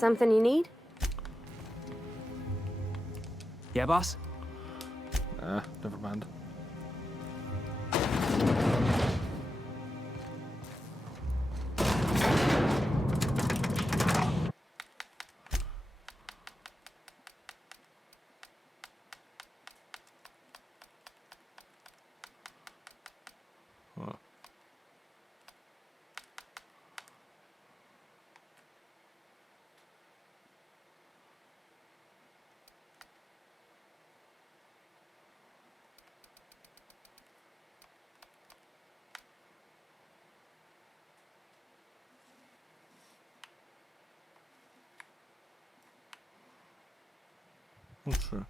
Something you need? Yeah, boss? Never mind. Huh.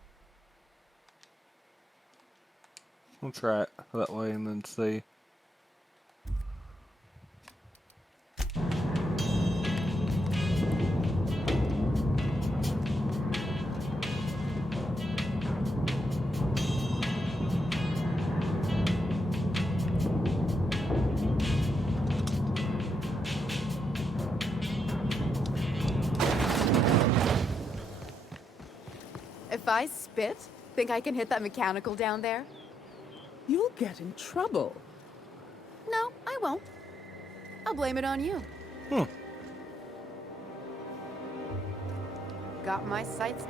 We'll try it that way and then see. If I spit, think I can hit that mechanical down there? You'll get in trouble. No, I won't. I'll blame it on you. Got my sights.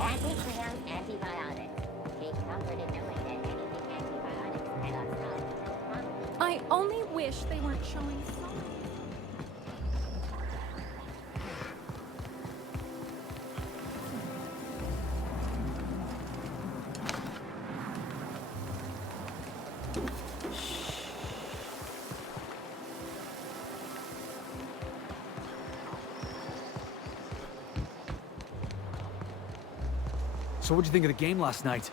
Anti-clown antibiotics. Take comfort in knowing that anything antibiotics cannot stop until promptly. I only wish they weren't showing signs. So what'd you think of the game last night?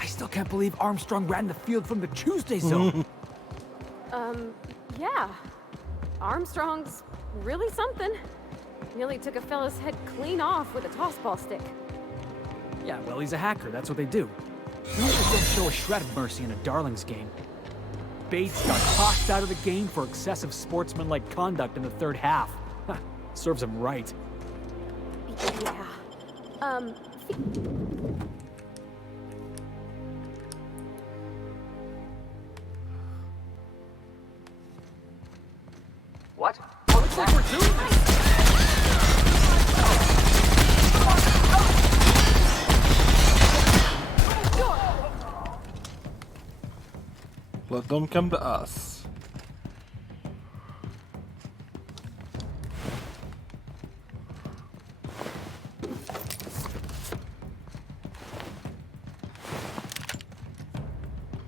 I still can't believe Armstrong ran the field from the Tuesday zone. Yeah. Armstrong's really something. Nearly took a fella's head clean off with a tossball stick. Yeah, well, he's a hacker. That's what they do. Usually don't show a shred of mercy in a Darlings game. Bates got tossed out of the game for excessive sportsmanlike conduct in the third half. Serves him right. Yeah. What? Oh, looks like we're doing this! Let them come to us.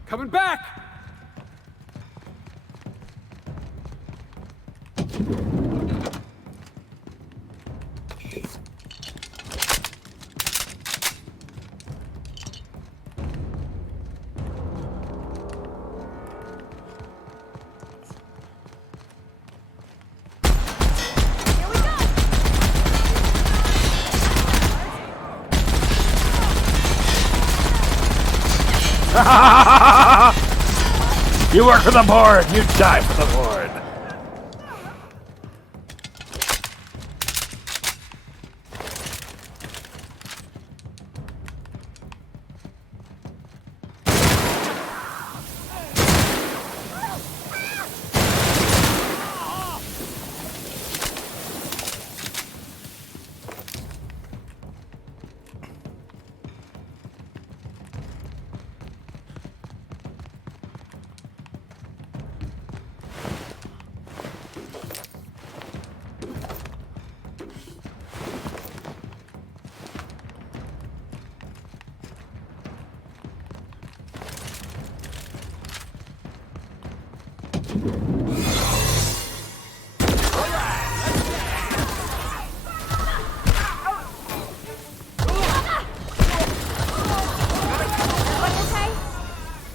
Coming back! You work for the board, you die for the board.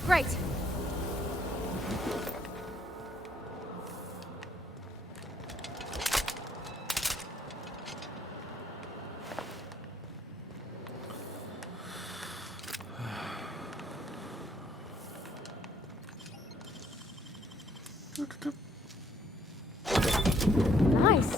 Great. Nice.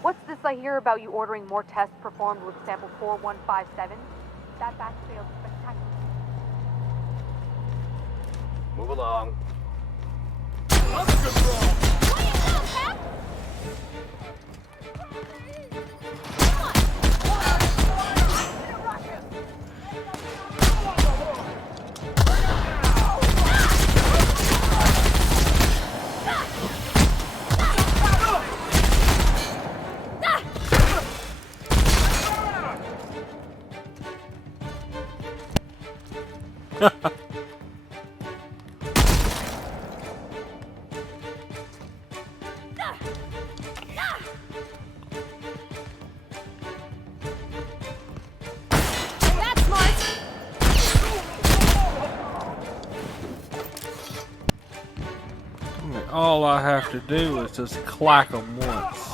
What's this I hear about you ordering more tests performed with sample 4157? That batch failed spectacularly. Move along. That's smart. I mean, all I have to do is just clack them once.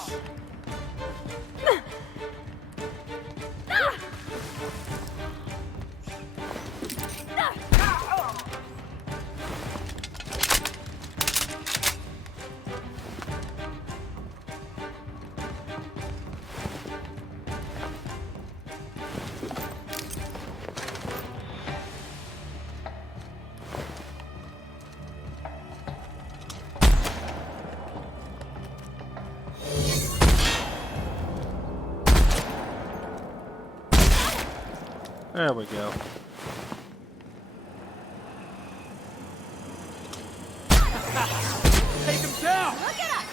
There we go. Take him down! Look at us.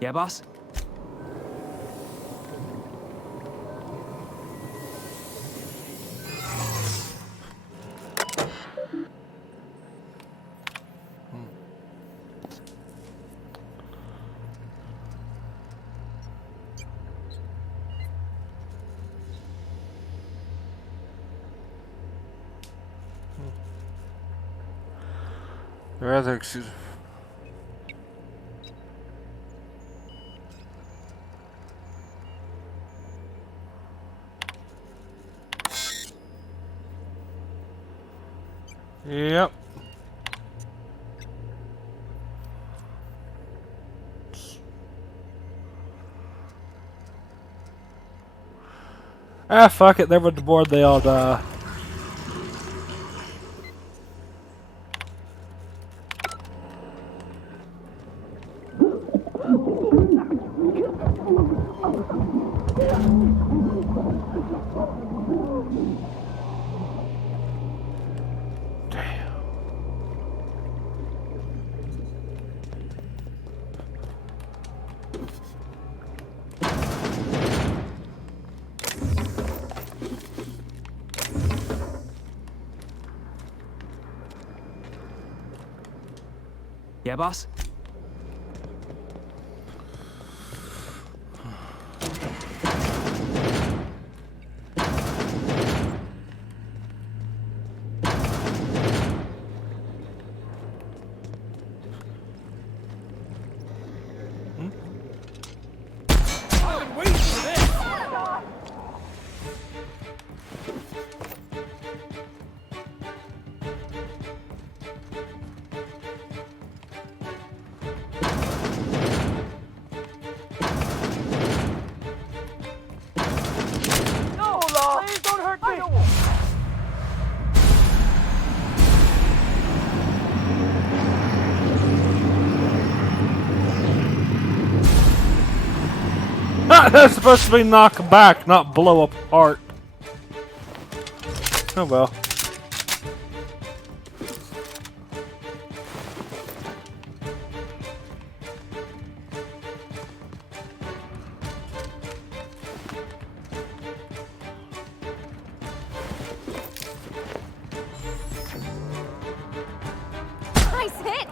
Yeah, boss? Rather, excuse. Yep. Ah, fuck it. They're with the board. They all die. Yeah, boss? That's supposed to be knock back, not blow apart. Oh well. Nice hit!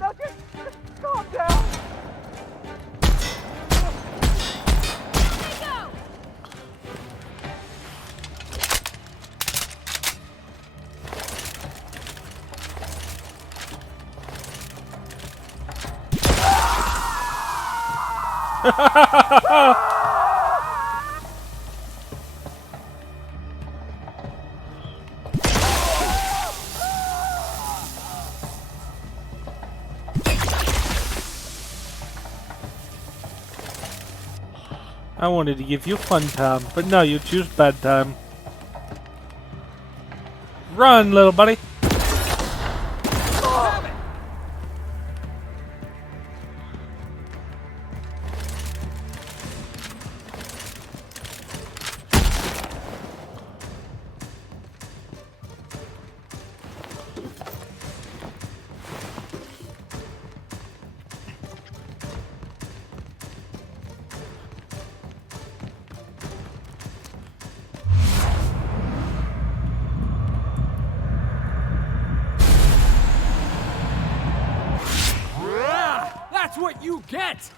Now just calm down. I wanted to give you fun time, but no, you choose bad time. Run, little buddy. That's what you get!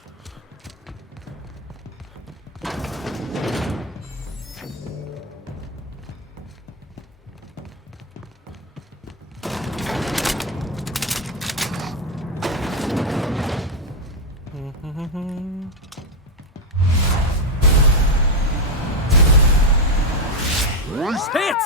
Hit!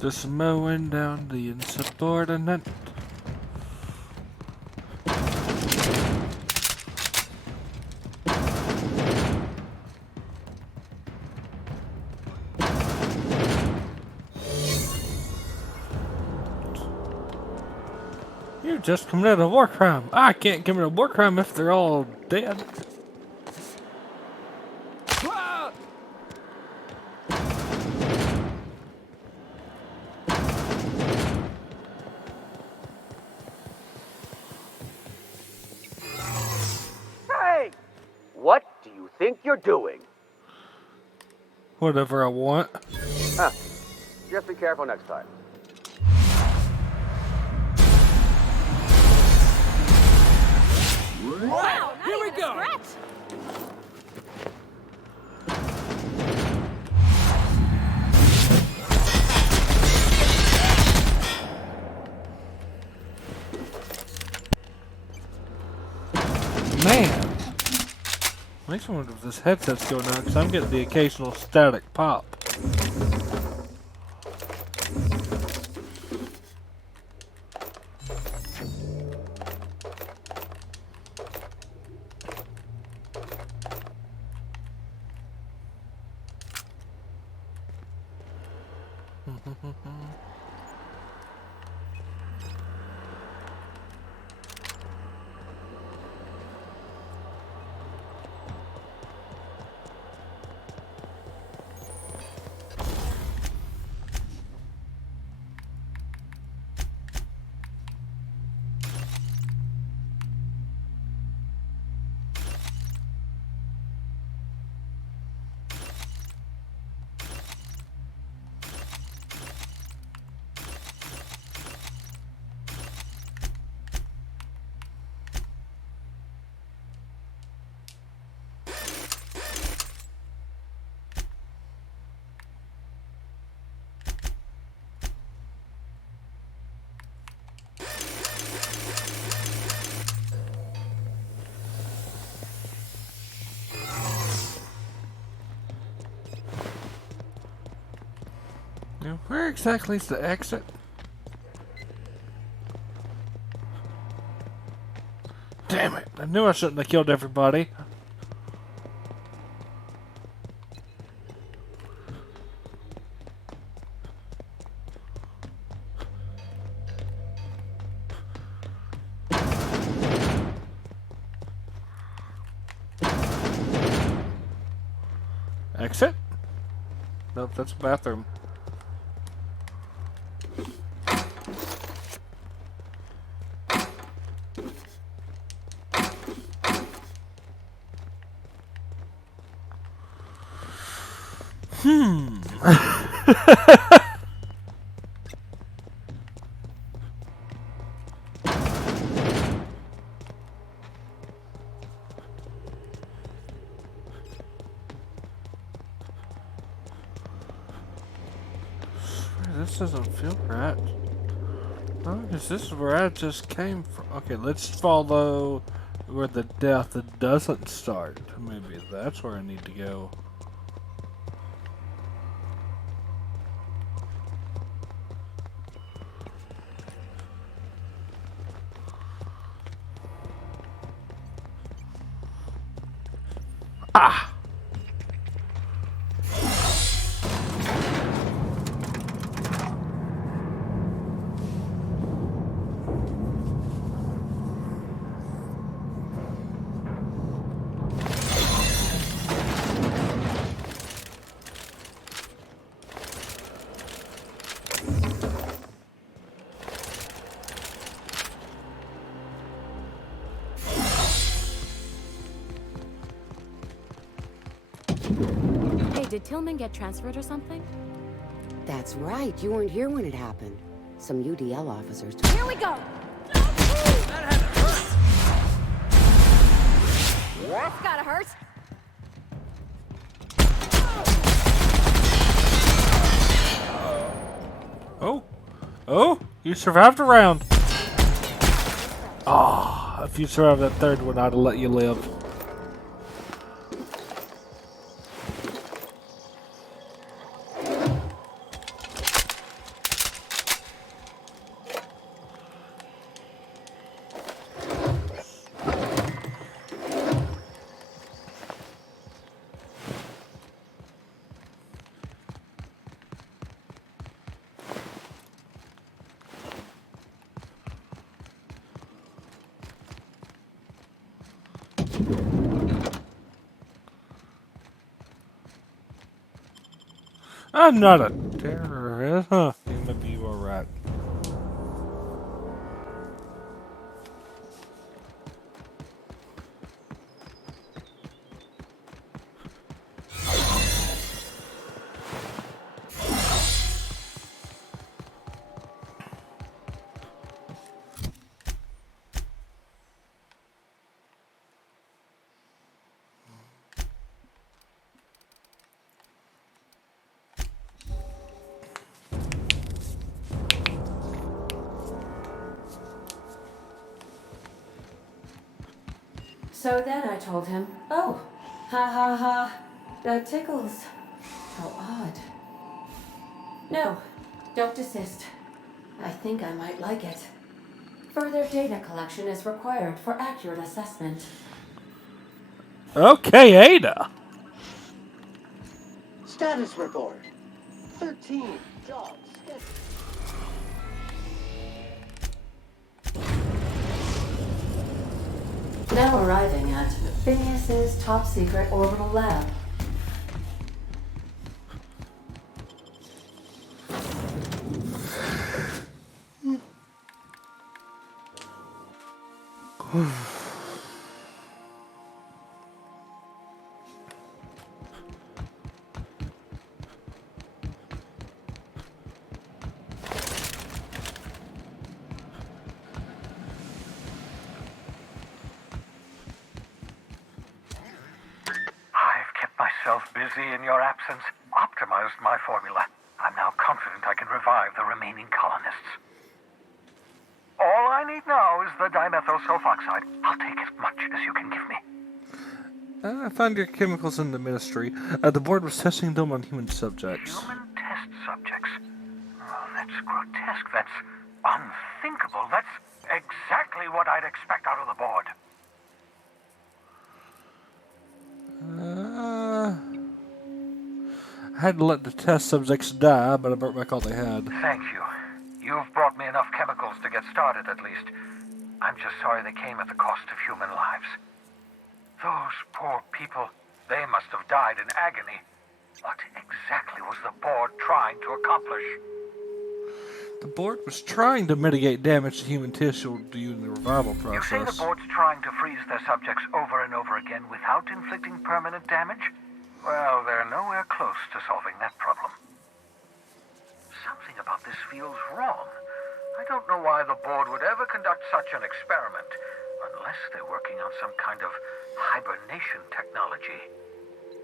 Just mowing down the insubordinate. You just committed a war crime. I can't commit a war crime if they're all dead. Hey! What do you think you're doing? Whatever I want. Huh. Just be careful next time. Wow, Here we go! scratch! Man. Makes me wonder if this headset's going on, because I'm getting the occasional static pop. Now, where exactly is the exit? Damn it. I knew I shouldn't have killed everybody. Exit? Nope, that's a bathroom. This doesn't feel right. Oh, because this is where I just came from. Okay, let's follow where the death doesn't start. Maybe that's where I need to go. Ah! Hey, did Tillman get transferred or something? That's right. You weren't here when it happened. Some UDL officers. Here we go! That's gotta hurt. Oh! Oh! You survived a round! Ah, if you survived that third one, I'd have let you live. I'm not a terrorist, huh? Maybe you were right. So then I told him, oh, ha ha ha, that tickles. How odd. No, don't desist. I think I might like it. Further data collection is required for accurate assessment. Okay, Ada. Status report. 13 dogs. Now arriving at Phineas's top secret orbital lab. I've kept myself busy in your absence, optimized my formula. I'm now confident I can revive the remaining colonists. All I need now is the dimethyl sulfoxide. I'll take as much as you can give me. I found your chemicals in the ministry. The board was testing them on human subjects. Human test subjects? Oh, that's grotesque. That's unthinkable. That's exactly what I'd expect out of the board. I had to let the test subjects die, but I brought back all they had. Thank you. You've brought me enough chemicals to get started, at least. I'm just sorry they came at the cost of human lives. Those poor people, they must have died in agony. What exactly was the board trying to accomplish? The board was trying to mitigate damage to human tissue during the revival You say the process. board's trying to freeze their subjects over and over again without inflicting permanent damage? Well, they're nowhere close to solving that problem. Something about this feels wrong. I don't know why the board would ever conduct such an experiment, unless they're working on some kind of hibernation technology.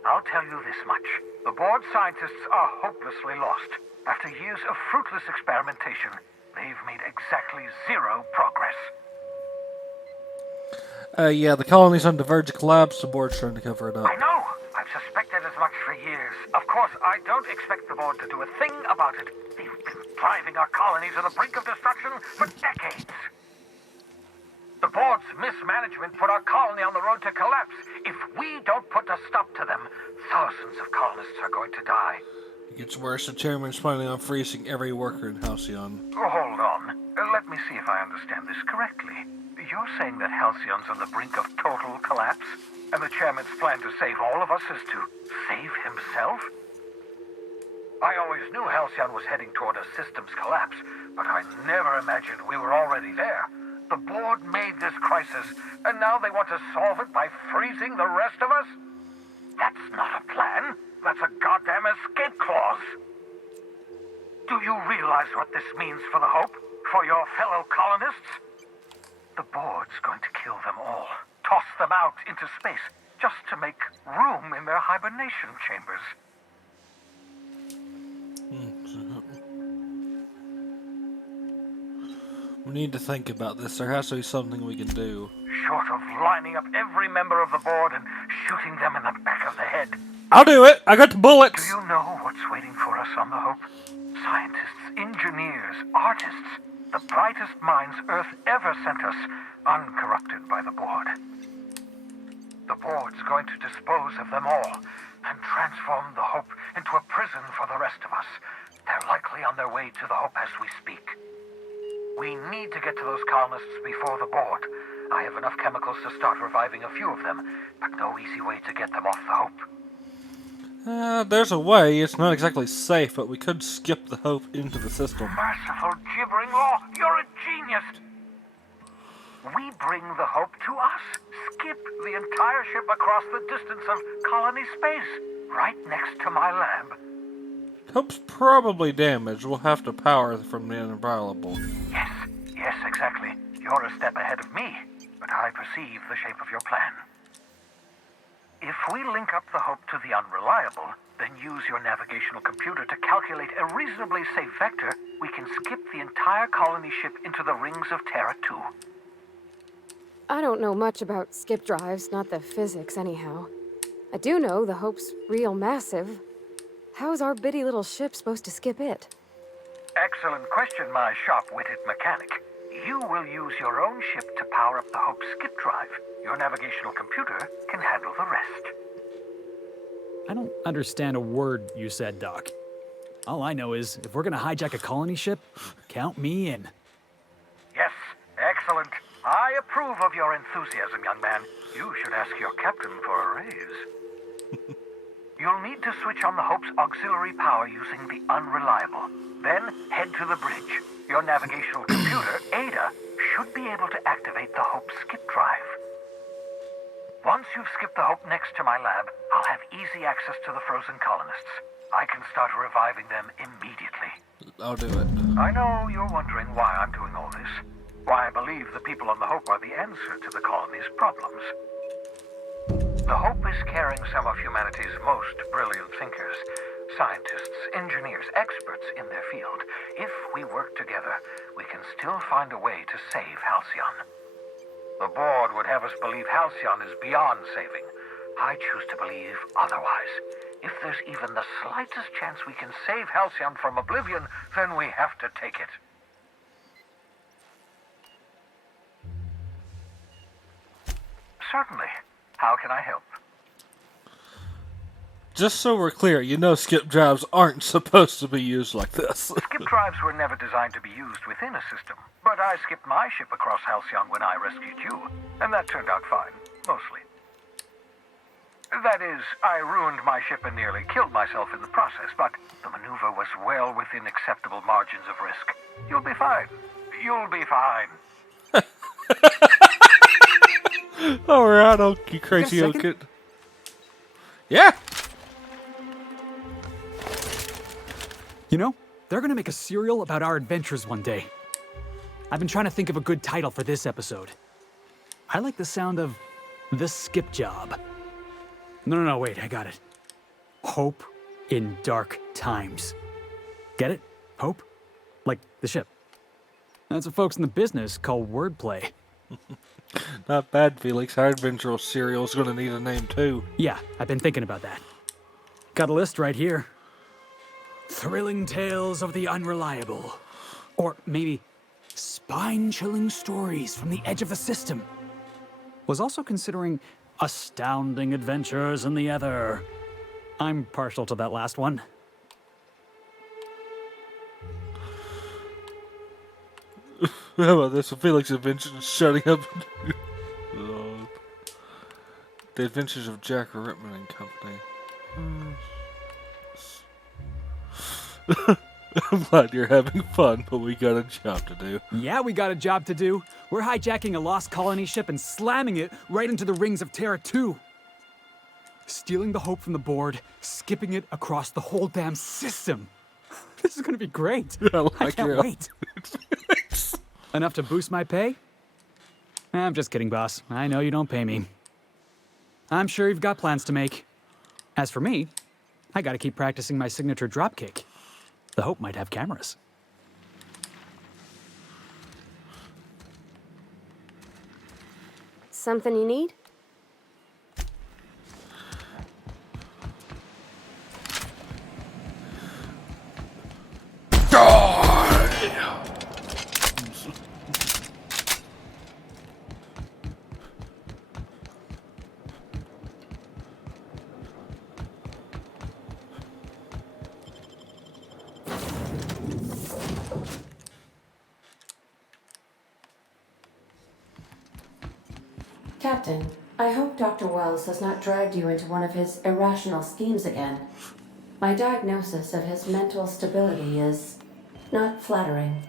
I'll tell you this much. The board scientists are hopelessly lost. After years of fruitless experimentation, they've made exactly zero progress. Yeah, the colony's on the verge of collapse. The board's trying to cover it up. I know! I've suspected as much for years. Of course, I don't expect the board to do a thing about it. They've been driving our colonies to the brink of destruction for decades. The board's mismanagement put our colony on the road to collapse. If we don't put a stop to them, thousands of colonists are going to die. It gets worse. The chairman's planning on freezing every worker in Halcyon. Oh, hold on. Let me see if I understand this correctly. You're saying that Halcyon's on the brink of total collapse? And the chairman's plan to save all of us is to save himself? I always knew Halcyon was heading toward a systems collapse, but I never imagined we were already there. The board made this crisis, and now they want to solve it by freezing the rest of us? That's not a plan. That's a goddamn escape clause. Do you realize what this means for the Hope? For your fellow colonists? The board's going to kill them all. Toss them out into space, just to make room in their hibernation chambers. We need to think about this. There has to be something we can do. Short of lining up every member of the board and shooting them in the back of the head. I'll do it! I got the bullets! Do you know what's waiting for us on the Hope? Scientists, engineers, artists. The brightest minds Earth ever sent us, uncorrupted by the board. The board's going to dispose of them all and transform the Hope into a prison for the rest of us. They're likely on their way to the Hope as we speak. We need to get to those colonists before the board. I have enough chemicals to start reviving a few of them, but no easy way to get them off the Hope. There's a way. It's not exactly safe, but we could skip the Hope into the system. Merciful gibbering law, you're a genius! We bring the Hope to us. Skip the entire ship across the distance of colony space, right next to my lab. Hope's probably damaged. We'll have to power from the unreliable. Yes, exactly. You're a step ahead of me, but I perceive the shape of your plan. If we link up the Hope to the unreliable, then use your navigational computer to calculate a reasonably safe vector, we can skip the entire colony ship into the rings of Terra 2. I don't know much about skip drives, not the physics anyhow. I do know the Hope's real massive. How's our bitty little ship supposed to skip it? Excellent question, my sharp-witted mechanic. You will use your own ship to power up the Hope's skip drive. Your navigational computer can handle the rest. I don't understand a word you said, Doc. All I know is, if we're gonna hijack a colony ship, count me in. Yes, excellent. I approve of your enthusiasm, young man. You should ask your captain for a raise. You'll need to switch on the Hope's auxiliary power using the unreliable. Then head to the bridge. Your navigational computer, Ada, should be able to activate the Hope's skip drive. Once you've skipped the Hope next to my lab, I'll have easy access to the frozen colonists. I can start reviving them immediately. I'll do it. I know you're wondering why I'm doing all this. Why I believe the people on the Hope are the answer to the colony's problems. The Hope is carrying some of humanity's most brilliant thinkers. Scientists, engineers, experts in their field. If we work together, we can still find a way to save Halcyon. The board would have us believe Halcyon is beyond saving. I choose to believe otherwise. If there's even the slightest chance we can save Halcyon from oblivion, then we have to take it. Certainly. How can I help? Just so we're clear, you know skip drives aren't supposed to be used like this. Skip drives were never designed to be used within a system, but I skipped my ship across Halcyon when I rescued you, and that turned out fine, mostly. That is, I ruined my ship and nearly killed myself in the process, but the maneuver was well within acceptable margins of risk. You'll be fine. You'll be fine. Alright, okay, crazy second? okay. Yeah! You know, they're gonna make a serial about our adventures one day. I've been trying to think of a good title for this episode. I like the sound of The Skip Job. No, wait, I got it. Hope in Dark Times. Get it? Hope? Like the ship. That's what folks in the business call wordplay. Not bad, Felix. Our adventure serial is going to need a name, too. Yeah, I've been thinking about that. Got a list right here. Thrilling Tales of the Unreliable. Or maybe Spine-Chilling Stories from the Edge of the System. Was also considering Astounding Adventures in the Ether. I'm partial to that last one. How about this? Felix Adventures shutting up. The Adventures of Jack Rittman and Company. I'm glad you're having fun, but we got a job to do. Yeah, we got a job to do. We're hijacking a lost colony ship and slamming it right into the rings of Terra 2. Stealing the Hope from the board, skipping it across the whole damn system. This is gonna be great. I can't wait. Enough to boost my pay? I'm just kidding, boss. I know you don't pay me. I'm sure you've got plans to make. As for me, I gotta keep practicing my signature dropkick. The Hope might have cameras. Something you need? Captain, I hope Dr. Wells has not dragged you into one of his irrational schemes again. My diagnosis of his mental stability is not flattering.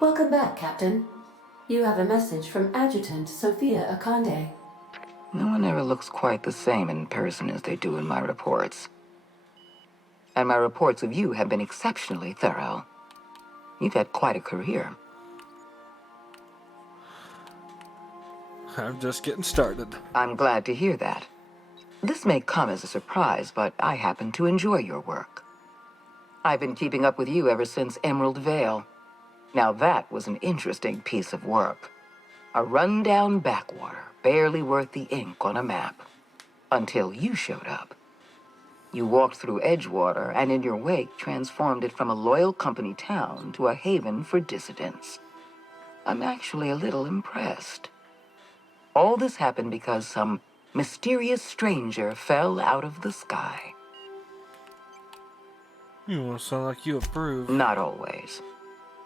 Welcome back, Captain. You have a message from Adjutant Sophia Akande. No one ever looks quite the same in person as they do in my reports. And my reports of you have been exceptionally thorough. You've had quite a career. I'm just getting started. I'm glad to hear that. This may come as a surprise, but I happen to enjoy your work. I've been keeping up with you ever since Emerald Vale. Now that was an interesting piece of work. A rundown backwater, barely worth the ink on a map. Until you showed up. You walked through Edgewater and in your wake transformed it from a loyal company town to a haven for dissidents. I'm actually a little impressed. All this happened because some mysterious stranger fell out of the sky. You want to sound like you approve. Not always.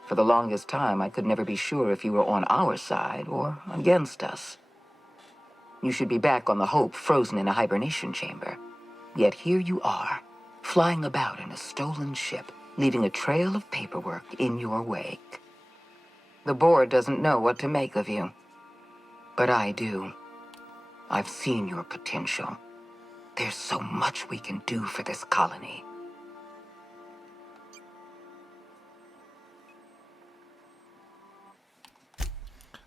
For the longest time, I could never be sure if you were on our side or against us. You should be back on the Hope, frozen in a hibernation chamber. Yet here you are, flying about in a stolen ship, leaving a trail of paperwork in your wake. The board doesn't know what to make of you. But I do. I've seen your potential. There's so much we can do for this colony.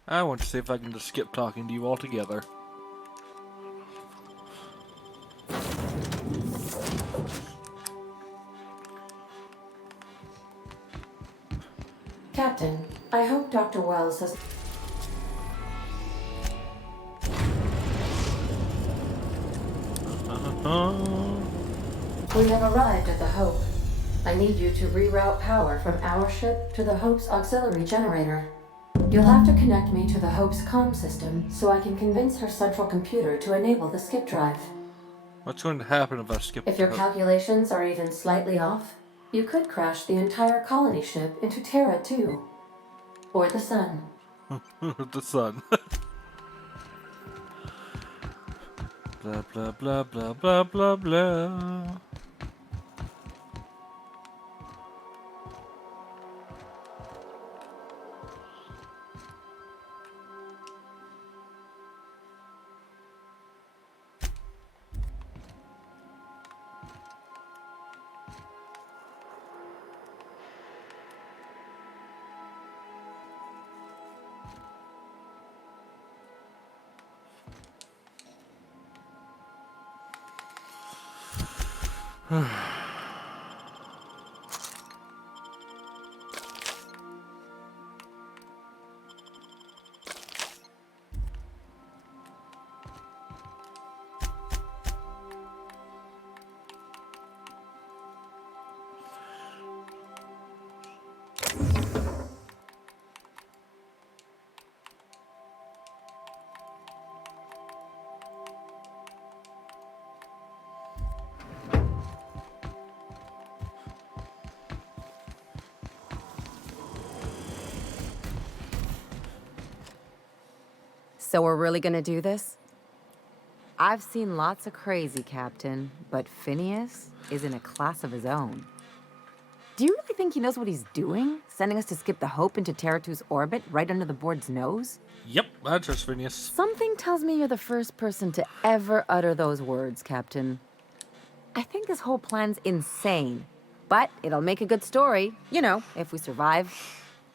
I want to see if I can just skip talking to you altogether. Captain, I hope Dr. Wells has... We have arrived at the Hope. I need you to reroute power from our ship to the Hope's auxiliary generator. You'll have to connect me to the Hope's comm system so I can convince her central computer to enable the skip drive. What's going to happen if I skip If the your hook? calculations are even slightly off, you could crash the entire colony ship into Terra too. Or the sun. The sun. Blah blah blah blah blah blah blah. So we're really gonna do this? I've seen lots of crazy, Captain, but Phineas is in a class of his own. Do you really think he knows what he's doing? Sending us to skip the Hope into Terra 2's orbit right under the board's nose? Yep, I trust Phineas. Something tells me you're the first person to ever utter those words, Captain. I think this whole plan's insane, but it'll make a good story, you know, if we survive.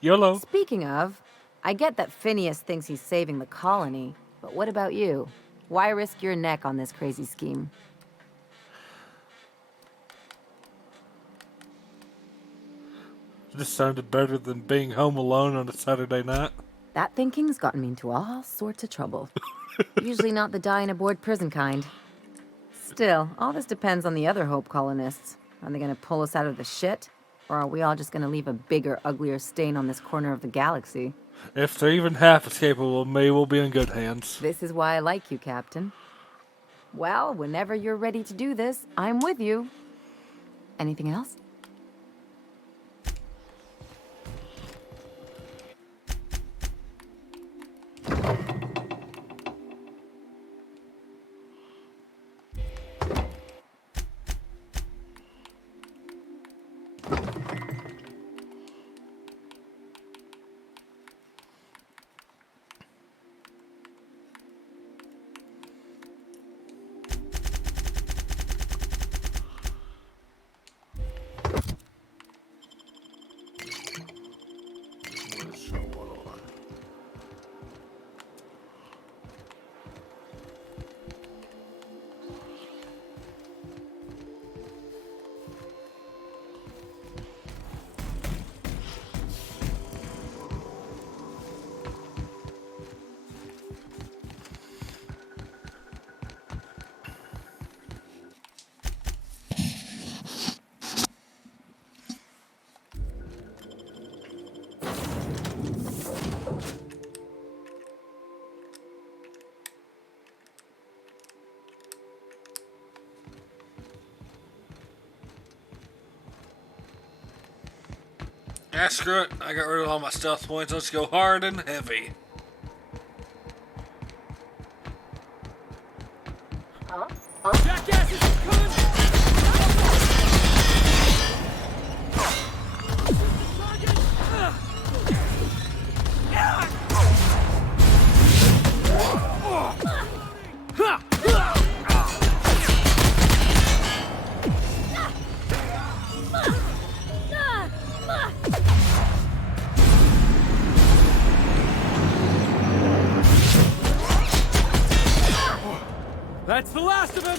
YOLO. Speaking of, I get that Phineas thinks he's saving the colony, but what about you? Why risk your neck on this crazy scheme? This sounded better than being home alone on a Saturday night. That thinking's gotten me into all sorts of trouble. Usually not the dying aboard prison kind. Still, all this depends on the other Hope colonists. Are they gonna pull us out of the shit? Or are we all just gonna leave a bigger, uglier stain on this corner of the galaxy? If they're even half as capable of me, we'll be in good hands. This is why I like you, Captain. Well, whenever you're ready to do this, I'm with you. Anything else? Yeah, screw it. I got rid of all my stealth points. Let's go hard and heavy. Jackasses are coming! That's the last of him!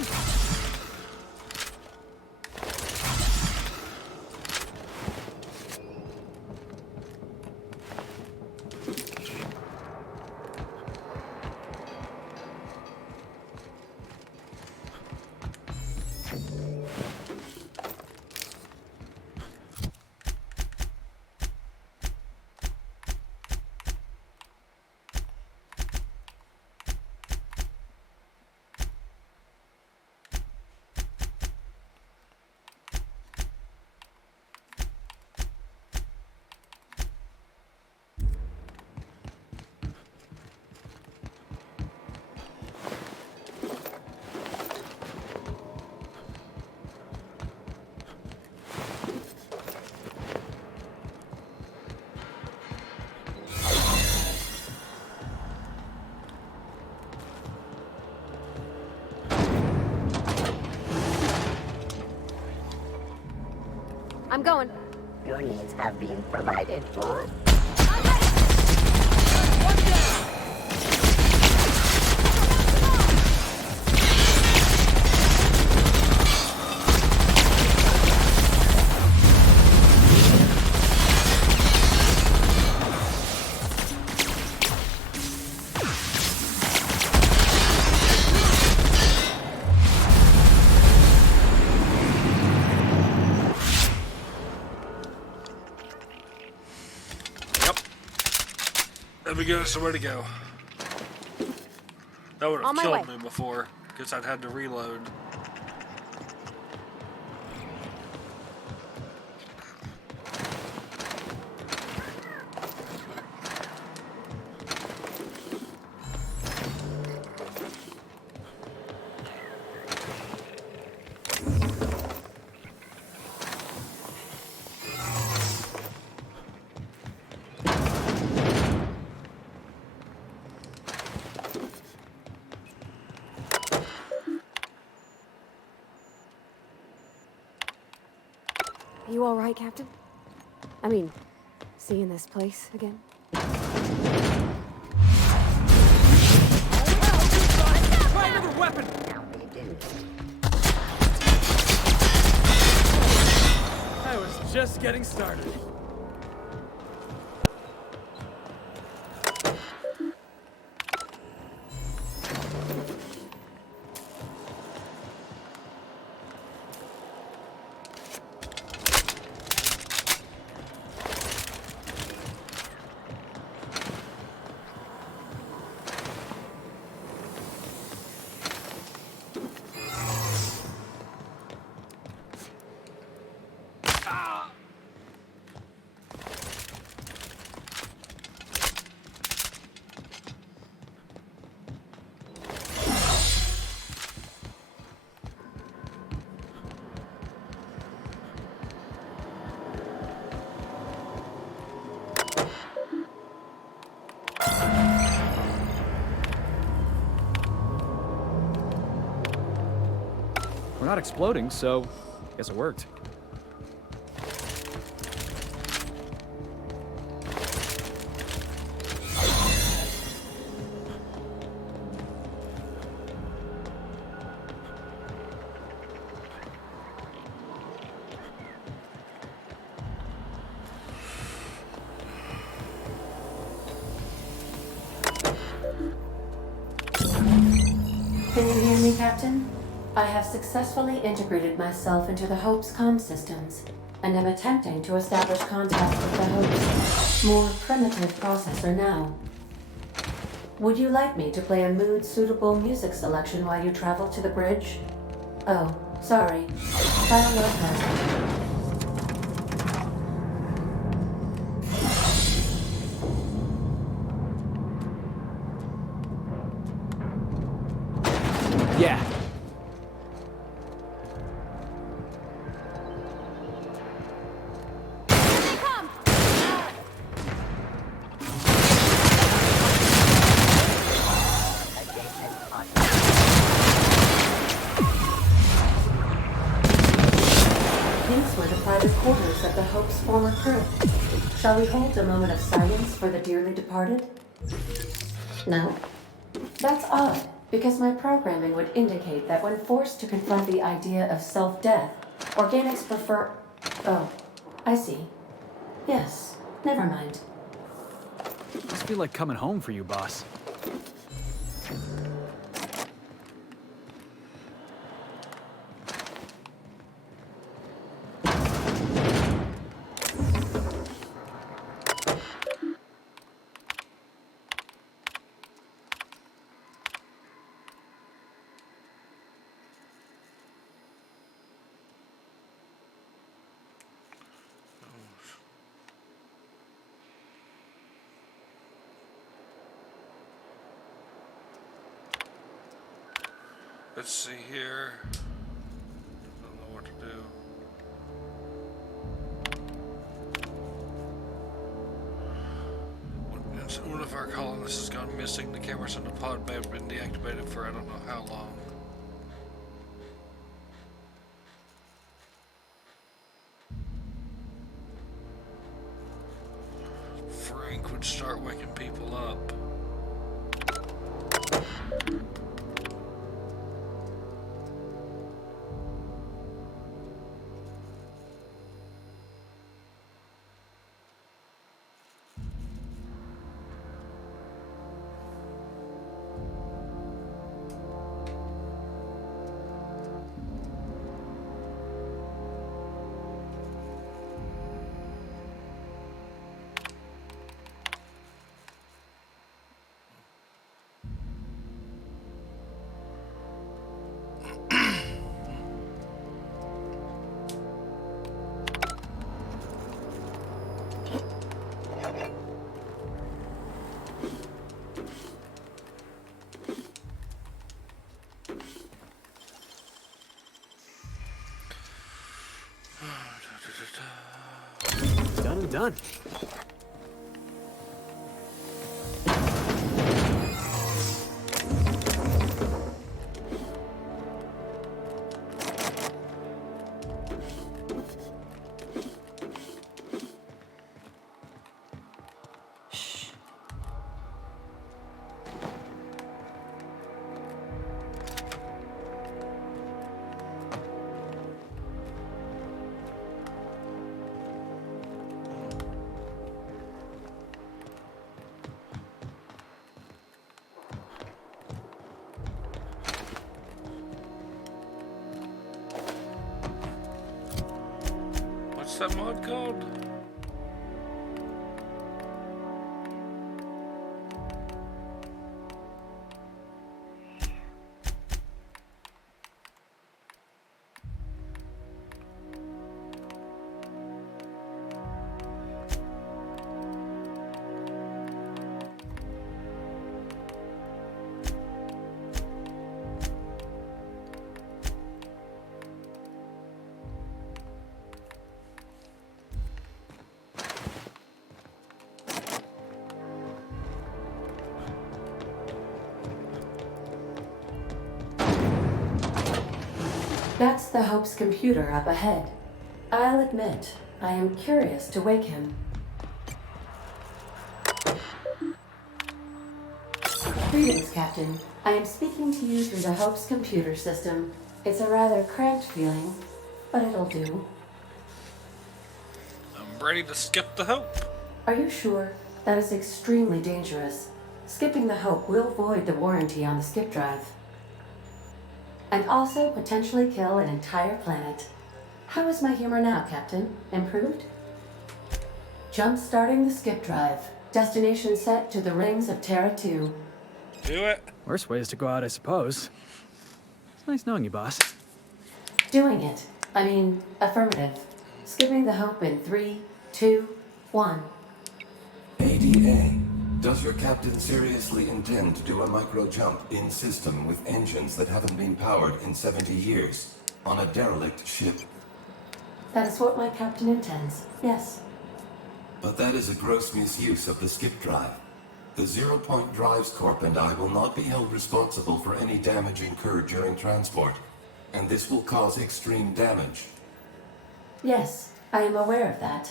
I'm going. Your needs have been provided for. Let me give us somewhere to go. That would have On my killed way. me before, because I'd had to reload. You all right, Captain? I mean, seeing this place again? Try another weapon! I was just getting started. We're not exploding, so I guess it worked. Can you hear me, Captain? I have successfully integrated myself into the Hope's comm systems, and am attempting to establish contact with the Hope's more primitive processor now. Would you like me to play a mood-suitable music selection while you travel to the bridge? Oh, sorry. I'll look that. Yeah. These were the private quarters of the Hope's former crew. Shall we hold a moment of silence for the dearly departed? No? That's odd, because my programming would indicate that when forced to confront the idea of self-death, organics prefer... Oh, I see. Yes, never mind. Must be like coming home for you, boss. Let's see here. Don't know what to do. One of our colonists has gone missing. The cameras in the pod may have been deactivated for I don't know how long. would start waking people up. Done and done. What's that mod called? That's the Hope's computer up ahead. I'll admit, I am curious to wake him. Greetings, Captain. I am speaking to you through the Hope's computer system. It's a rather cramped feeling, but it'll do. I'm ready to skip the Hope. Are you sure? That is extremely dangerous. Skipping the Hope will void the warranty on the skip drive. And also potentially kill an entire planet. How is my humor now, Captain? Improved? Jump-starting the skip drive. Destination set to the rings of Terra 2. Do it. Worst way is to go out, I suppose. It's nice knowing you, boss. Doing it. I mean, affirmative. Skipping the Hope in 3, 2, 1. ADA. Does your captain seriously intend to do a micro-jump in system with engines that haven't been powered in 70 years on a derelict ship? That is what my captain intends, yes. But that is a gross misuse of the skip drive. The Zero Point Drives Corp and I will not be held responsible for any damage incurred during transport, and this will cause extreme damage. Yes, I am aware of that.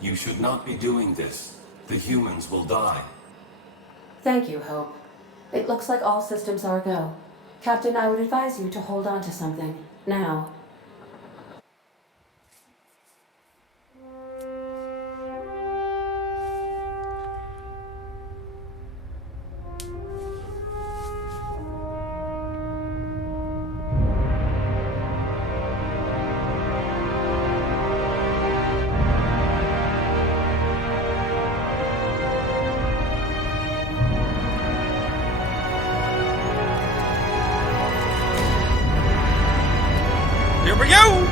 You should not be doing this. The humans will die. Thank you, Hope. It looks like all systems are go. Captain, I would advise you to hold on to something. Now. Here we go!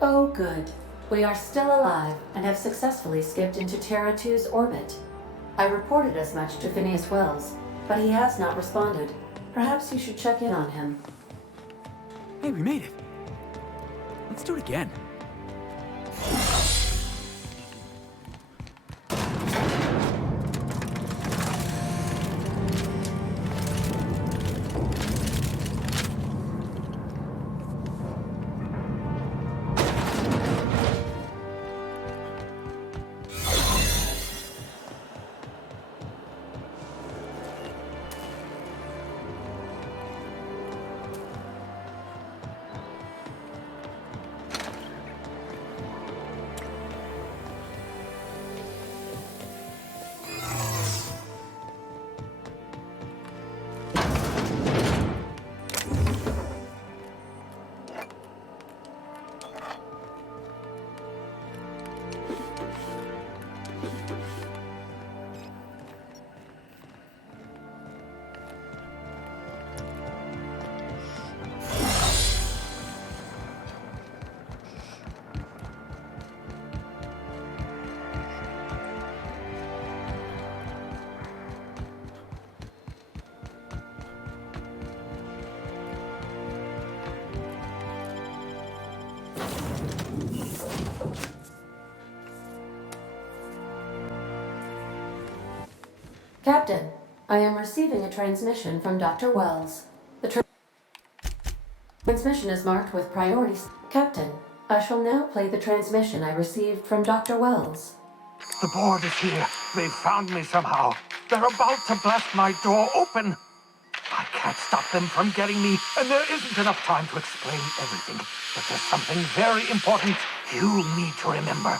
Oh, good. We are still alive and have successfully skipped into Terra 2's orbit. I reported as much to Phineas Wells, but he has not responded. Perhaps you should check in on him. Hey, we made it. Let's do it again. Captain, I am receiving a transmission from Dr. Wells. The transmission is marked with priorities. Captain, I shall now play the transmission I received from Dr. Wells. The board is here. They've found me somehow. They're about to blast my door open. I can't stop them from getting me, and there isn't enough time to explain everything. But there's something very important you need to remember.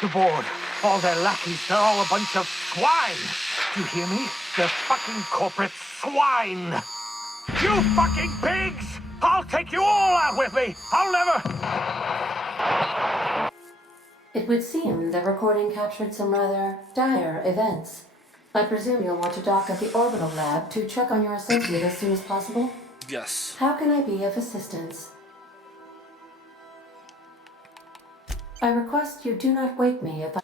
The board, all their lackeys, they're all a bunch of swine. Do you hear me? They're fucking corporate swine. You fucking pigs! I'll take you all out with me. I'll never... It would seem the recording captured some rather dire events. I presume you'll want to dock at the orbital lab to check on your associate as soon as possible? Yes. How can I be of assistance? I request you do not wake me if I...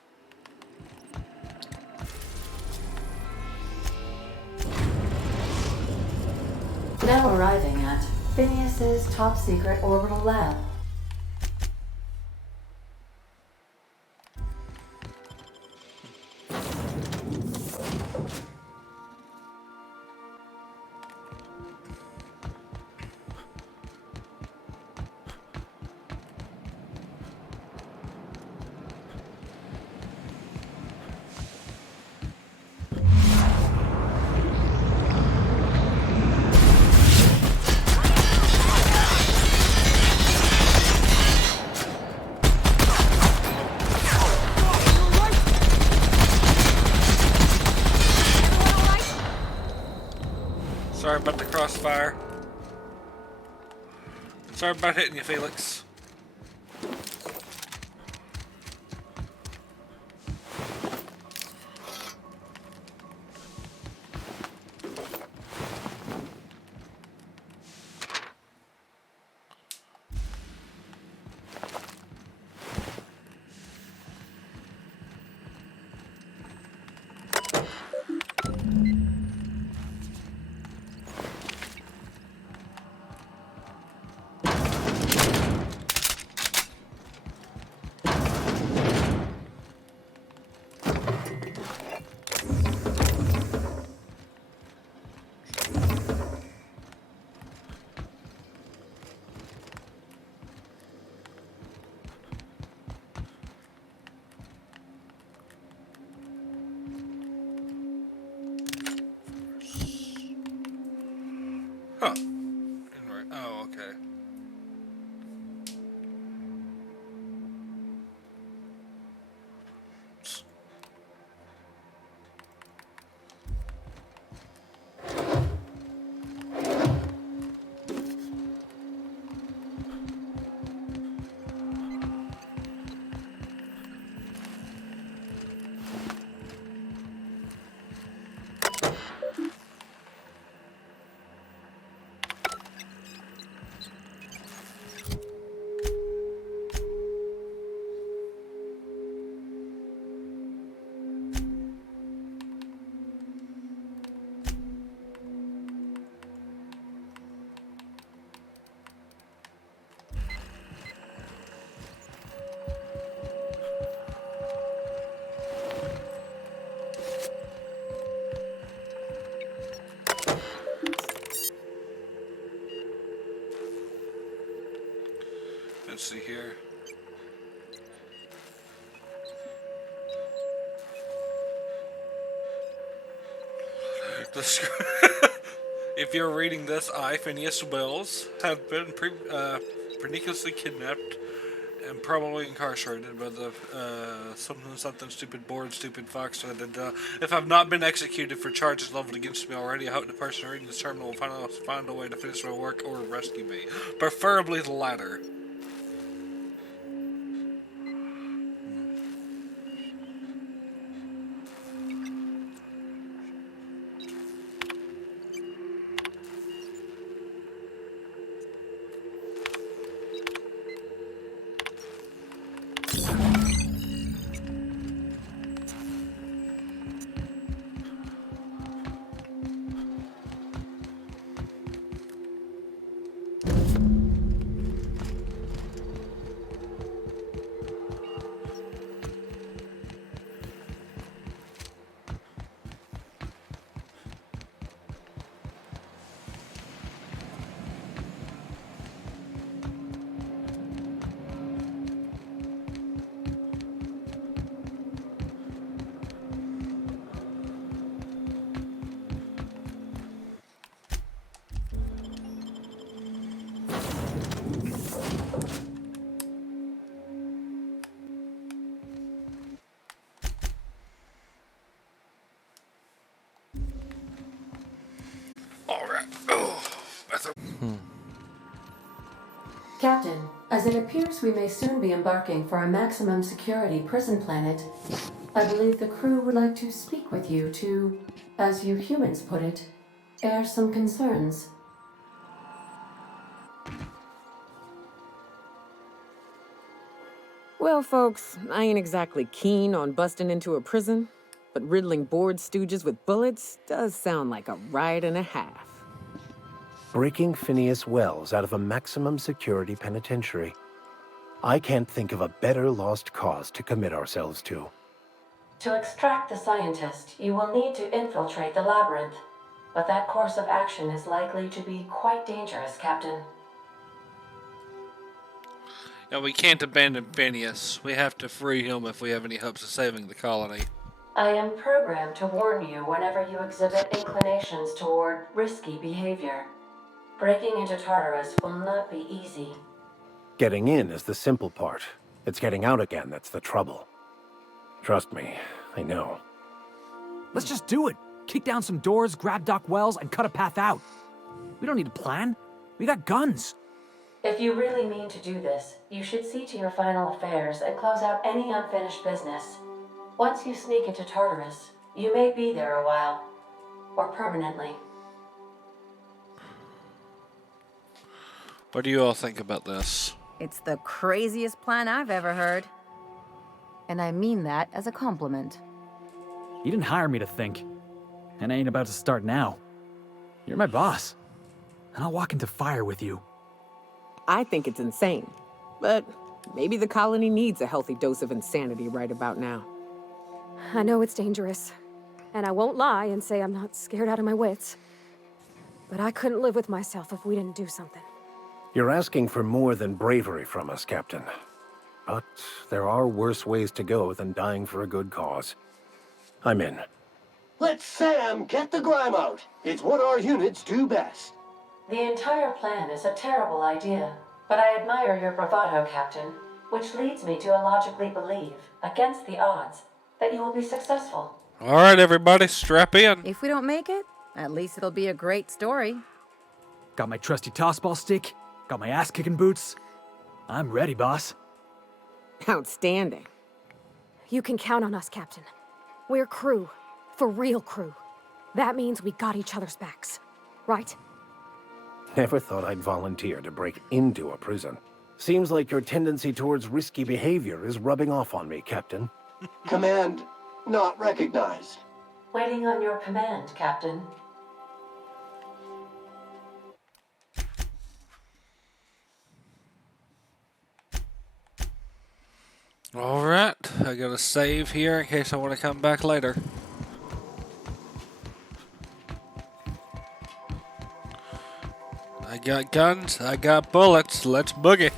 Now arriving at Phineas's top secret orbital lab. Sorry about the crossfire. Sorry about hitting you, Felix. Huh. Oh, okay. Let's see here. If you're reading this, I, Phineas Wells, have been precariously kidnapped and probably incarcerated by the something stupid board, stupid fox. If I've not been executed for charges leveled against me already, I hope the person reading this terminal will find a way to finish my work or rescue me. Preferably the latter. Captain, as it appears we may soon be embarking for a maximum security prison planet, I believe the crew would like to speak with you to, as you humans put it, air some concerns. Well, folks, I ain't exactly keen on busting into a prison, but riddling bored stooges with bullets does sound like a ride and a half. Breaking Phineas Wells out of a maximum security penitentiary. I can't think of a better lost cause to commit ourselves to. To extract the scientist, you will need to infiltrate the labyrinth, but that course of action is likely to be quite dangerous, Captain. Yeah, we can't abandon Phineas. We have to free him if we have any hopes of saving the colony. I am programmed to warn you whenever you exhibit inclinations toward risky behavior. Breaking into Tartarus will not be easy. Getting in is the simple part. It's getting out again that's the trouble. Trust me, I know. Let's just do it. Kick down some doors, grab Doc Wells, and cut a path out. We don't need a plan. We got guns. If you really mean to do this, you should see to your final affairs and close out any unfinished business. Once you sneak into Tartarus, you may be there a while. Or permanently. What do you all think about this? It's the craziest plan I've ever heard. And I mean that as a compliment. You didn't hire me to think. And I ain't about to start now. You're my boss. And I'll walk into fire with you. I think it's insane. But maybe the colony needs a healthy dose of insanity right about now. I know it's dangerous. And I won't lie and say I'm not scared out of my wits. But I couldn't live with myself if we didn't do something. You're asking for more than bravery from us, Captain. But there are worse ways to go than dying for a good cause. I'm in. Let Sam get the grime out. It's what our units do best. The entire plan is a terrible idea, but I admire your bravado, Captain, which leads me to illogically believe, against the odds, that you will be successful. All right, everybody, strap in. If we don't make it, at least it'll be a great story. Got my trusty tossball stick. Got my ass-kicking boots. I'm ready, boss. Outstanding. You can count on us, Captain. We're crew. For real crew. That means we got each other's backs. Right? Never thought I'd volunteer to break into a prison. Seems like your tendency towards risky behavior is rubbing off on me, Captain. Command not recognized. Waiting on your command, Captain. All right, I got a save here in case I want to come back later. I got guns, I got bullets, let's boogie.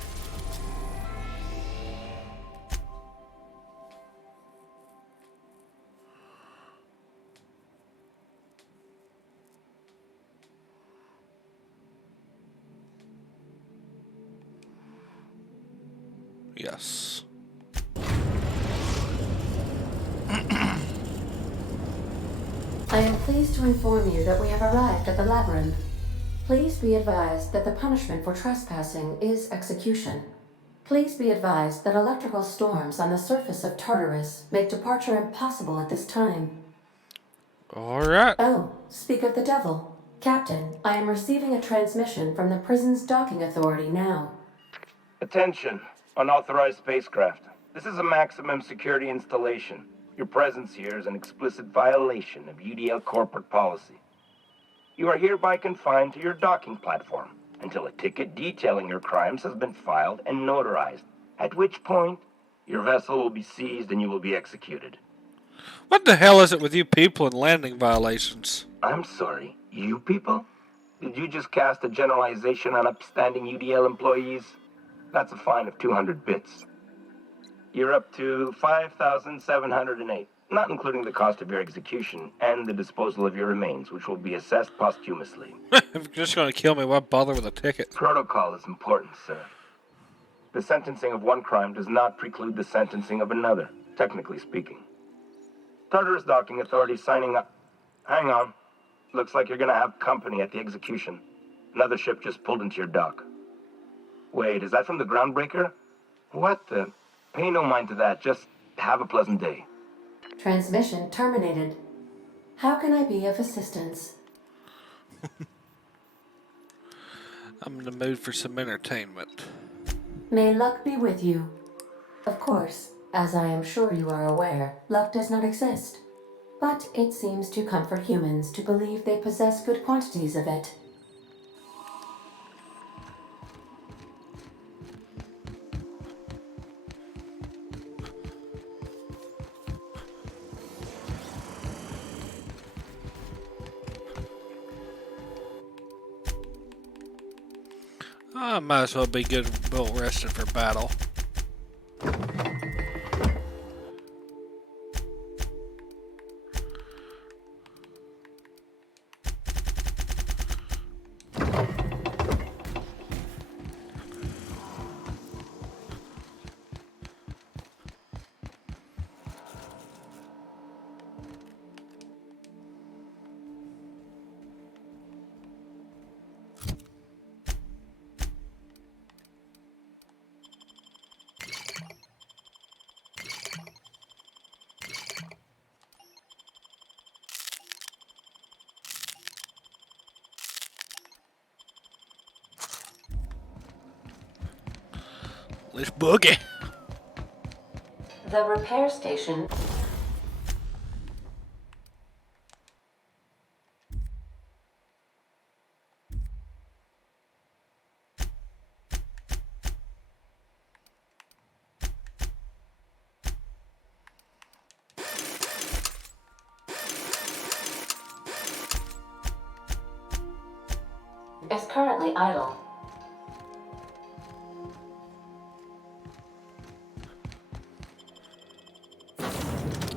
Yes. I am pleased to inform you that we have arrived at the labyrinth. Please be advised that the punishment for trespassing is execution. Please be advised that electrical storms on the surface of Tartarus make departure impossible at this time. All right. Oh, speak of the devil. Captain, I am receiving a transmission from the prison's docking authority now. Attention, unauthorized spacecraft. This is a maximum security installation. Your presence here is an explicit violation of UDL corporate policy. You are hereby confined to your docking platform until a ticket detailing your crimes has been filed and notarized, at which point your vessel will be seized and you will be executed. What the hell is it with you people and landing violations? I'm sorry, you people? Did you just cast a generalization on upstanding UDL employees? That's a fine of 200 bits. You're up to 5,708, not including the cost of your execution and the disposal of your remains, which will be assessed posthumously. If you're just going to kill me, why bother with a ticket? Protocol is important, sir. The sentencing of one crime does not preclude the sentencing of another, technically speaking. Tartarus Docking Authority signing up. Hang on. Looks like you're going to have company at the execution. Another ship just pulled into your dock. Wait, is that from the groundbreaker? What the? Pay no mind to that. Just have a pleasant day. Transmission terminated. How can I be of assistance? I'm in the mood for some entertainment. May luck be with you. Of course, as I am sure you are aware, luck does not exist. But it seems to comfort humans to believe they possess good quantities of it. I might as well be good, well rested for battle. Let's boogie. The repair station. Is currently idle.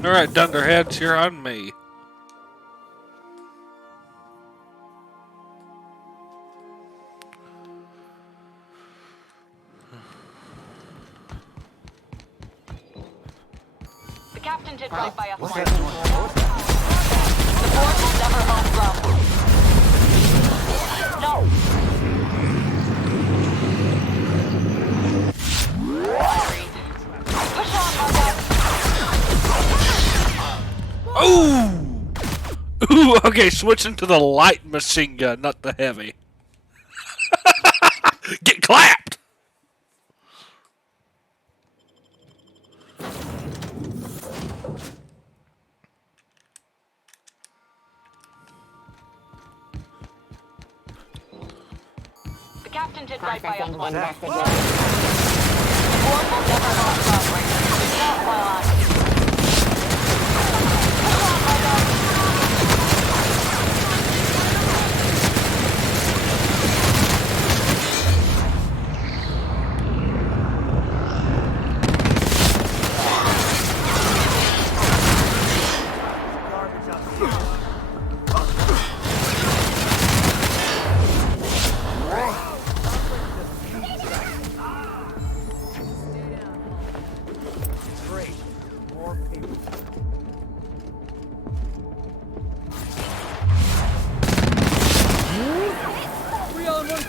Alright, Dunderheads, you're on me. The captain did right by us once. The board will never own Rum. No! Push on, Marco! Ooh! Ooh, okay, switching to the light machine gun, not the heavy. Get clapped! The captain did right by us once. Investigation. The board will never own Rum. Not while I... Push on, Marco!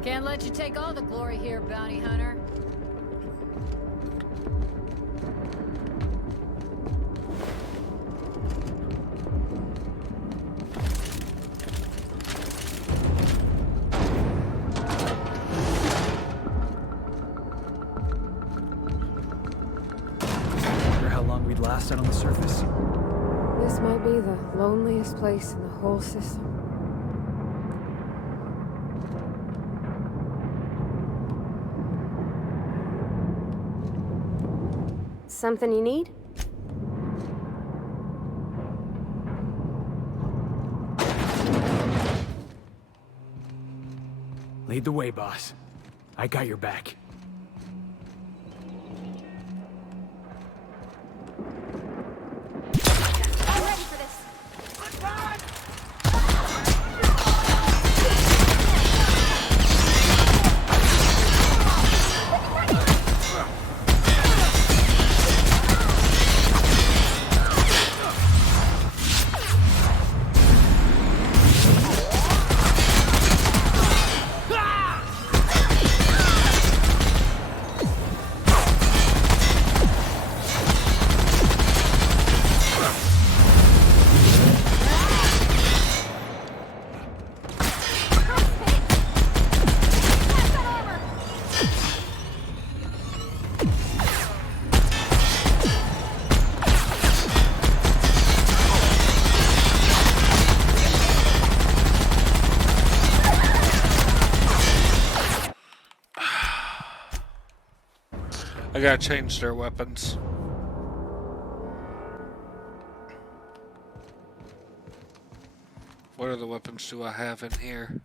Can't let you take all the glory here, bounty hunter. we'd last out on the surface? This might be the loneliest place in the whole system. Something you need? Lead the way, boss. I got your back. I'm ready for this. I gotta change their weapons. What other weapons do I have in here?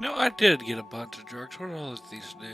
No, I did get a bunch of drugs. What all of these do?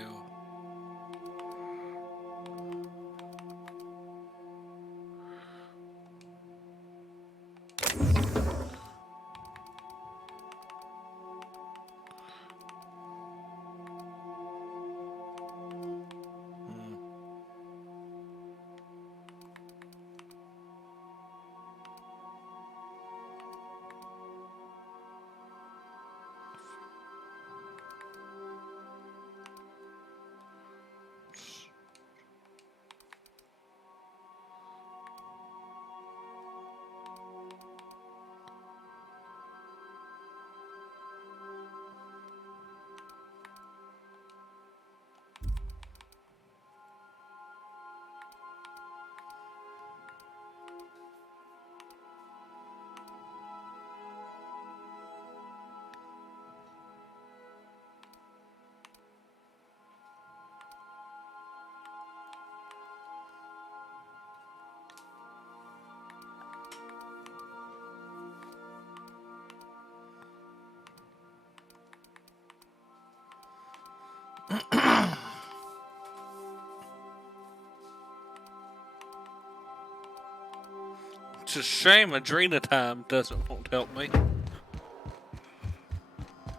It's a shame Adrena time won't help me.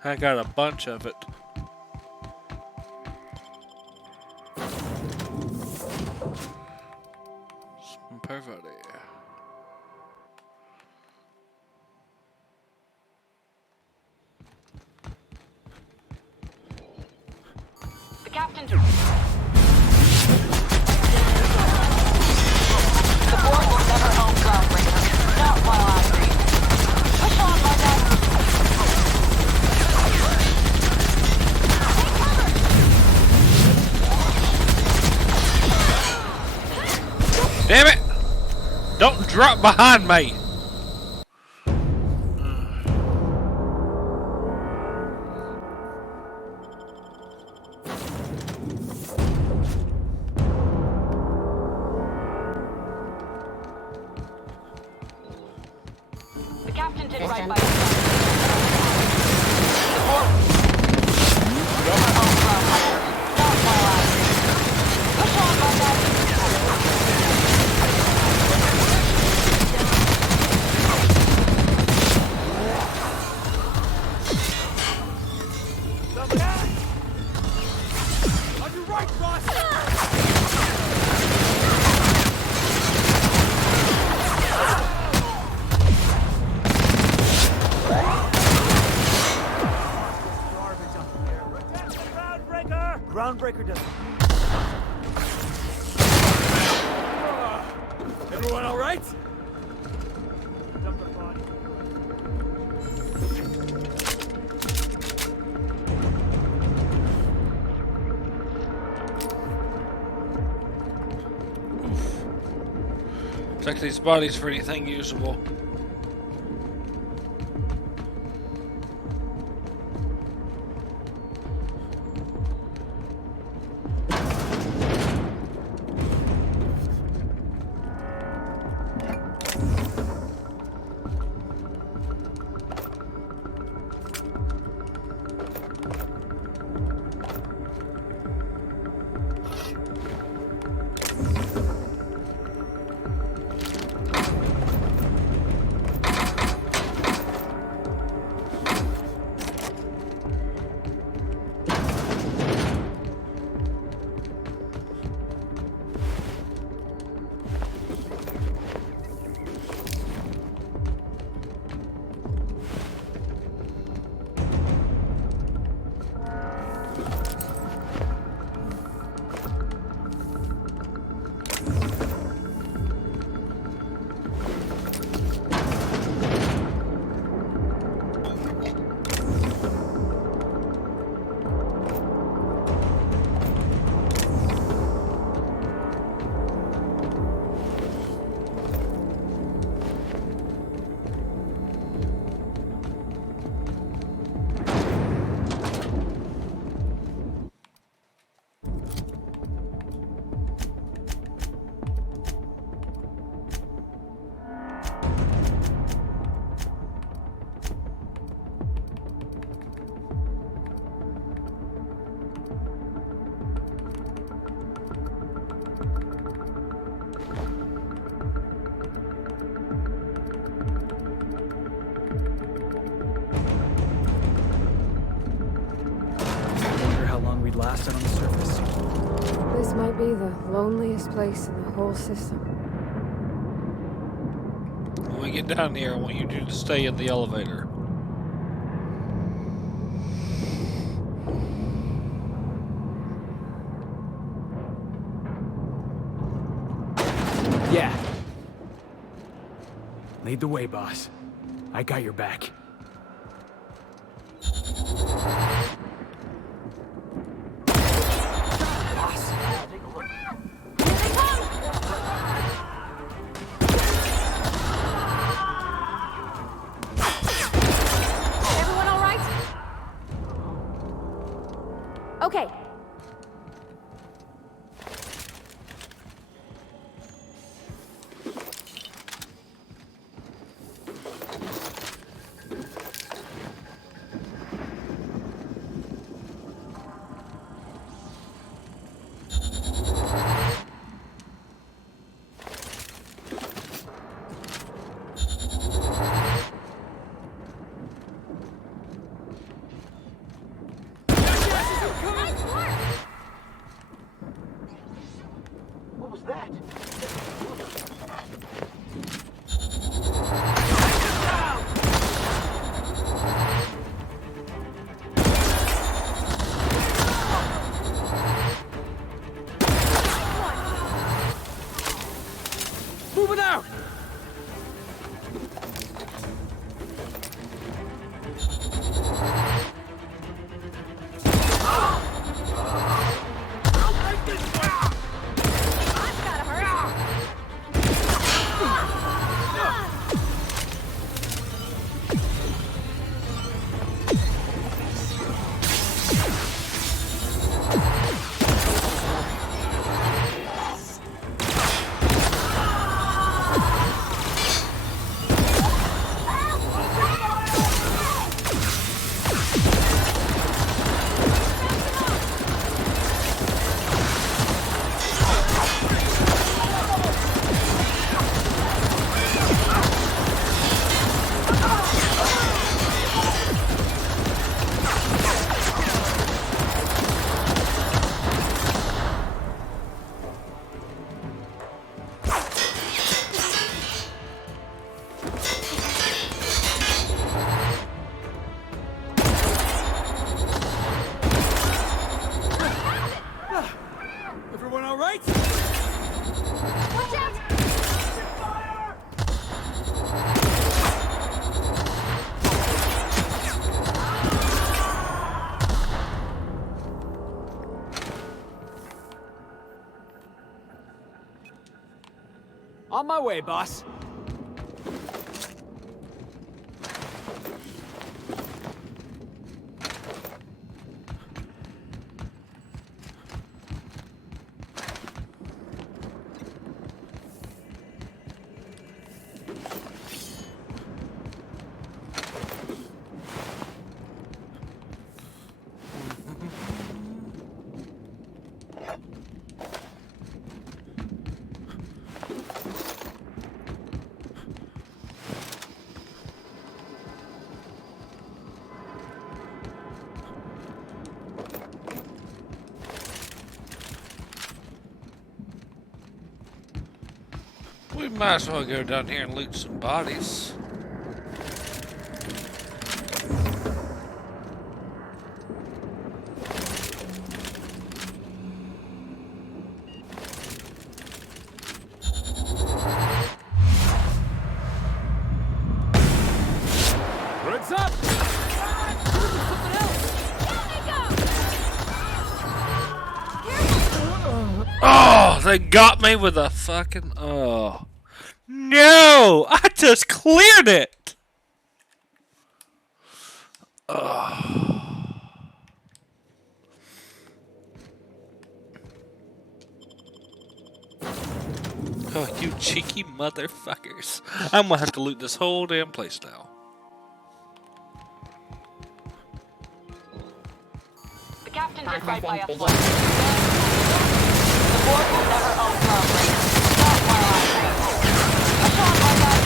I got a bunch of it. Some pervert. The captain's... The board will never own Groundbreaker. Not while I breathe. Push on, my dad. Damn it! Don't drop behind me! The captain did right by his son. The board... Never own Groundbreaker. Not while I breathe. Push on, my dad. Groundbreaker doesn't. Everyone all right? Dump the body. Check these bodies for anything usable. Lasted on the surface. This might be the loneliest place in the whole system. When we get down here, I want you to stay in the elevator. Yeah. Lead the way, boss. I got your back. Okay. On my way, boss. We might as well go down here and loot some bodies. What's up? Oh, they got me with a fucking... Oh. No! I just cleared it! Oh. Oh, you cheeky motherfuckers. I'm gonna have to loot this whole damn place now. The captain did right by a flight. The board will never own property. Not while I reign. A shot like that.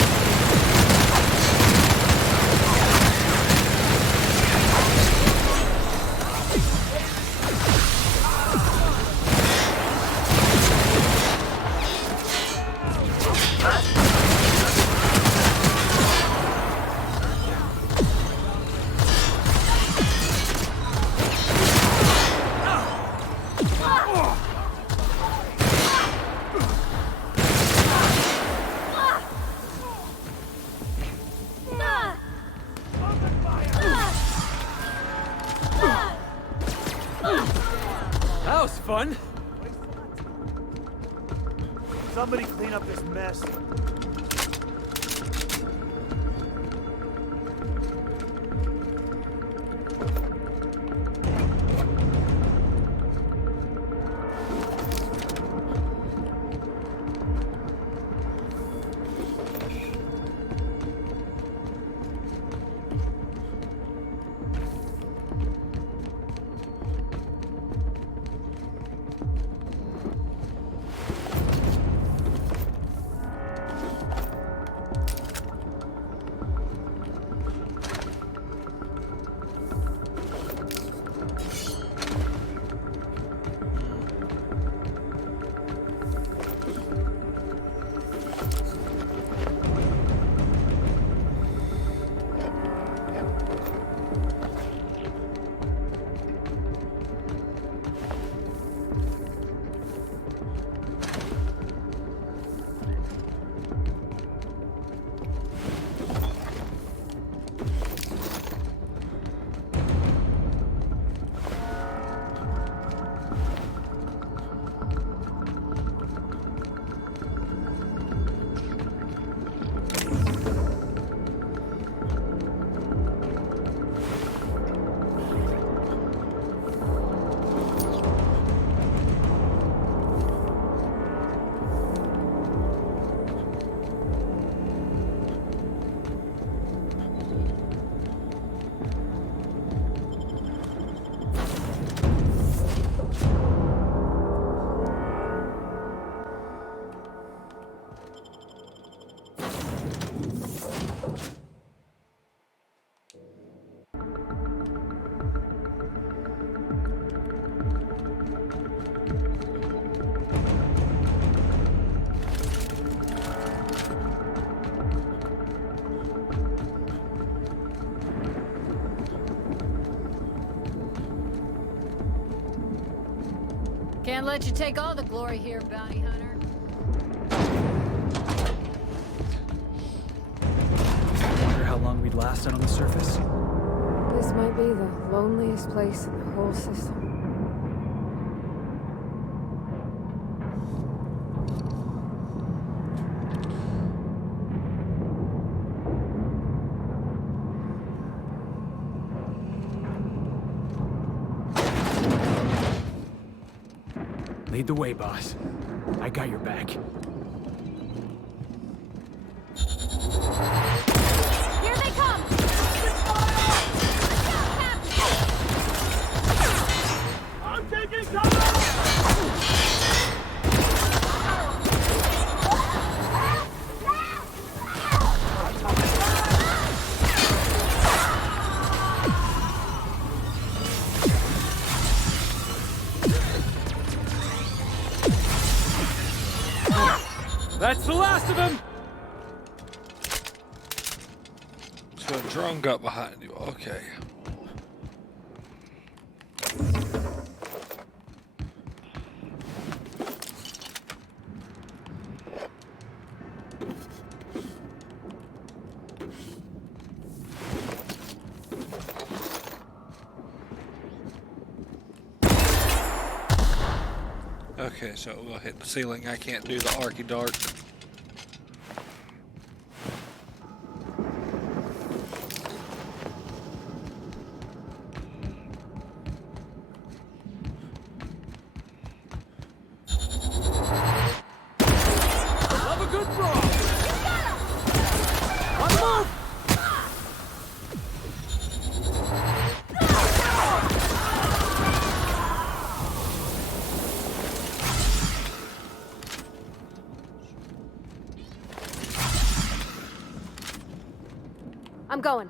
That was fun. Somebody clean up this mess. Can't let you take all the glory here, bounty hunter. Wonder how long we'd last out on the surface. This might be the loneliest place in the whole system. Lead the way, boss. I got your back. Here they come! I'm taking cover! That's the last of them! So a drone got behind you. Okay. Okay, so we'll hit the ceiling. I can't do the arky dart. Love a good brawl! On the move! I'm going.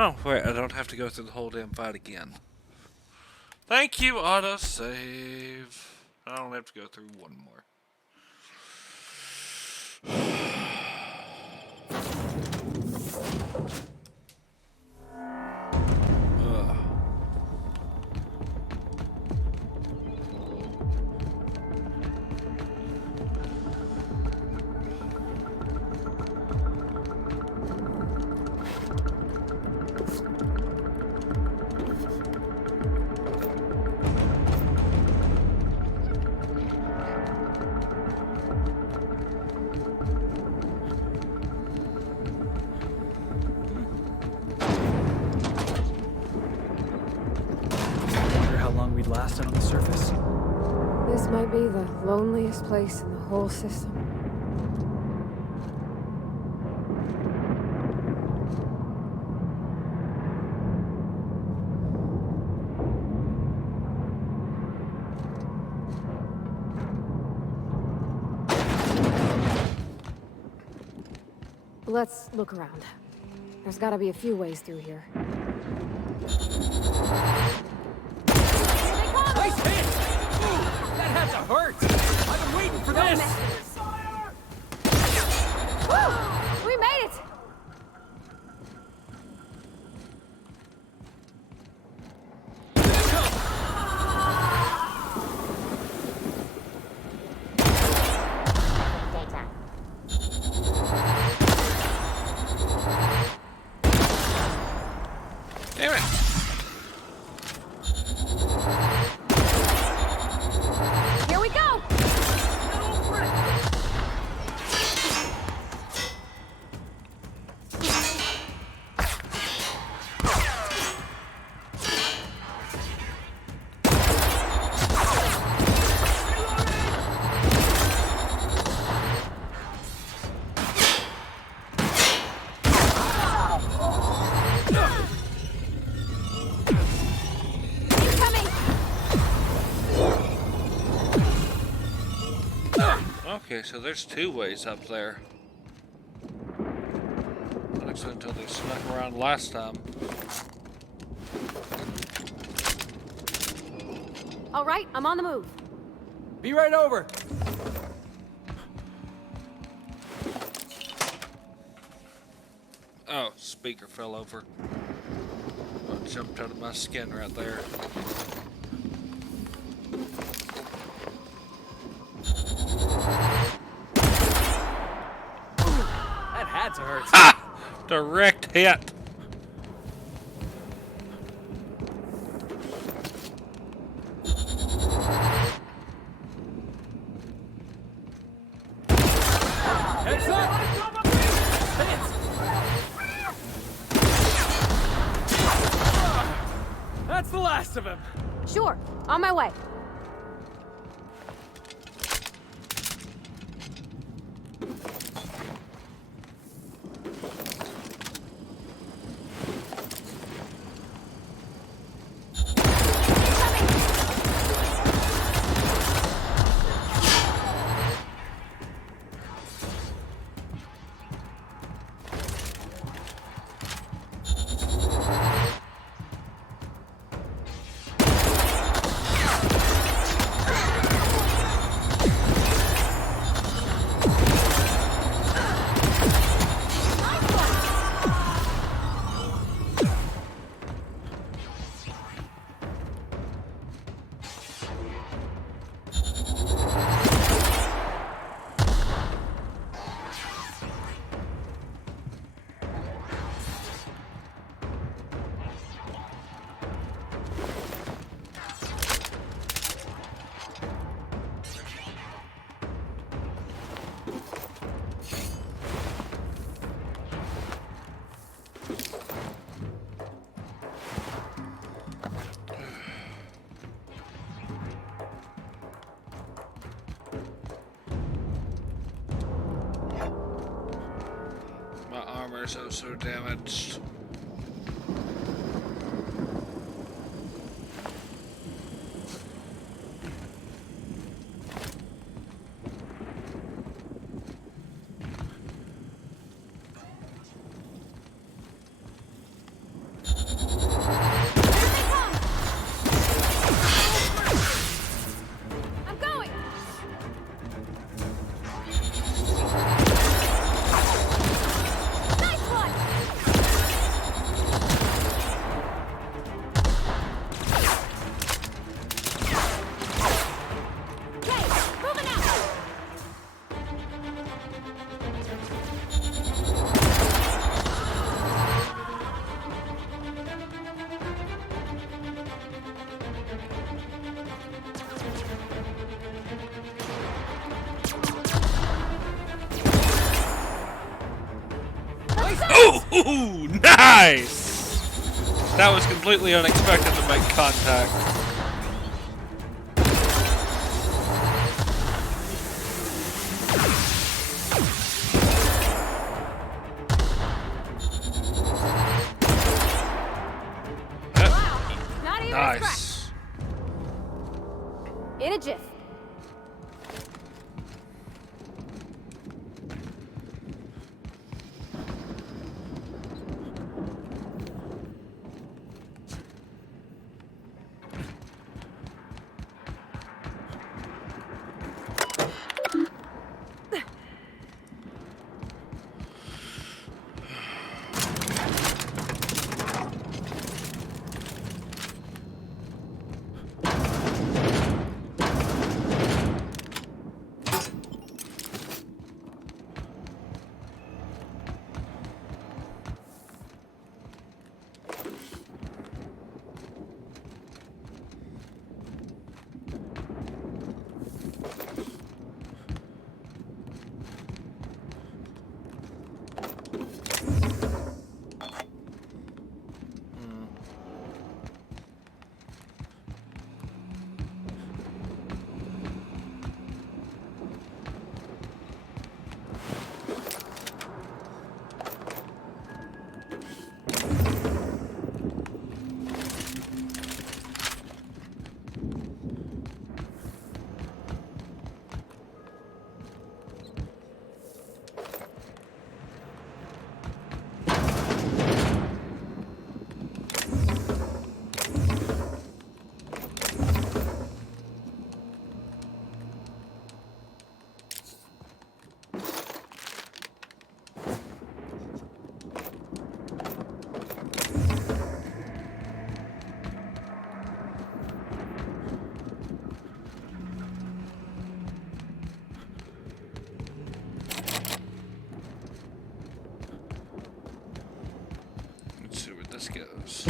Oh, wait, I don't have to go through the whole damn fight again. Thank you, autosave. I don't have to go through one more. Ugh. Wonder how long we'd lasted on the surface. This might be the loneliest place in the whole system. Let's look around. There's gotta be a few ways through here. Nice hit! Ooh, that had to hurt! I've been waiting for this! Woo! We made it! Damn it! Here we go! Okay, so there's two ways up there. Actually, until they snuck around last time. All right, I'm on the move. Be right over! Oh, speaker fell over. Oh, jumped out of my skin right there. That had to hurt. Ha! Direct hit. Heads up! That's the last of him. Sure, on my way. My armor's so damaged. I'm going! Nice one! Okay, moving out! Ooh, nice! That was completely unexpected to make contact. Not even a Nice. scratch. In a jiff. this goes.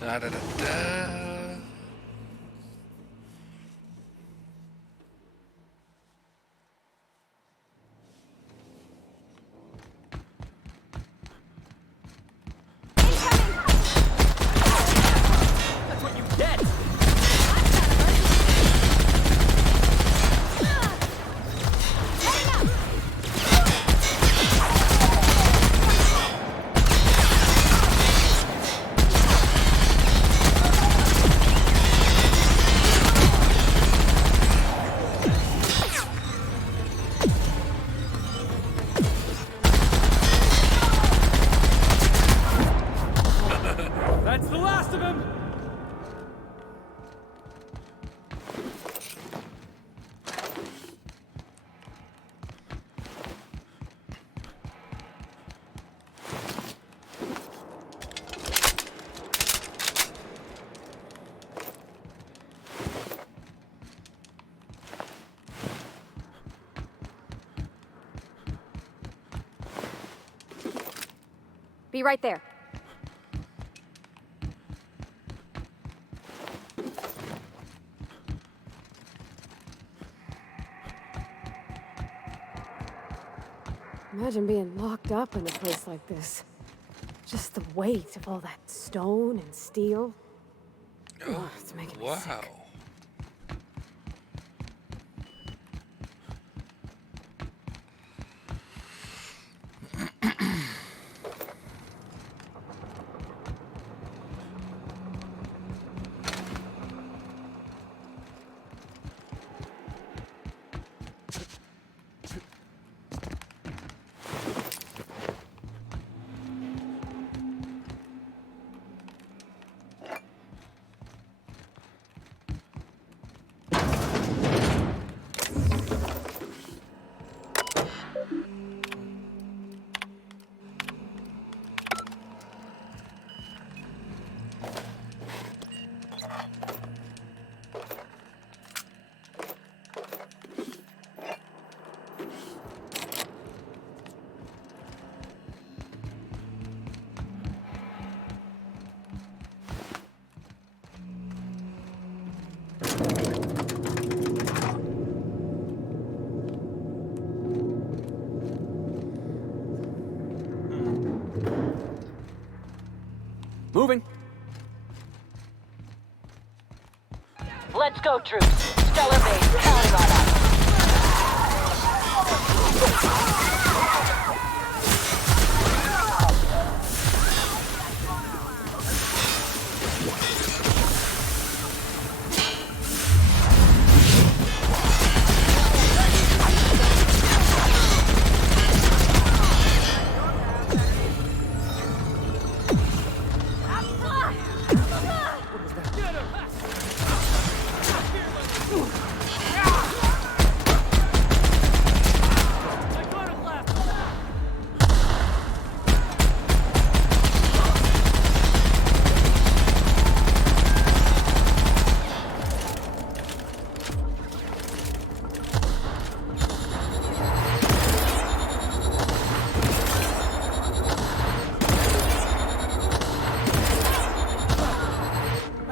Da da da da. That's what you get! That's the last of him! Be right there. Imagine being locked up in a place like this. Just the weight of all that stone and steel. Oh, it's making me sick. Moving. Let's go, troops. Stellar base counting on us.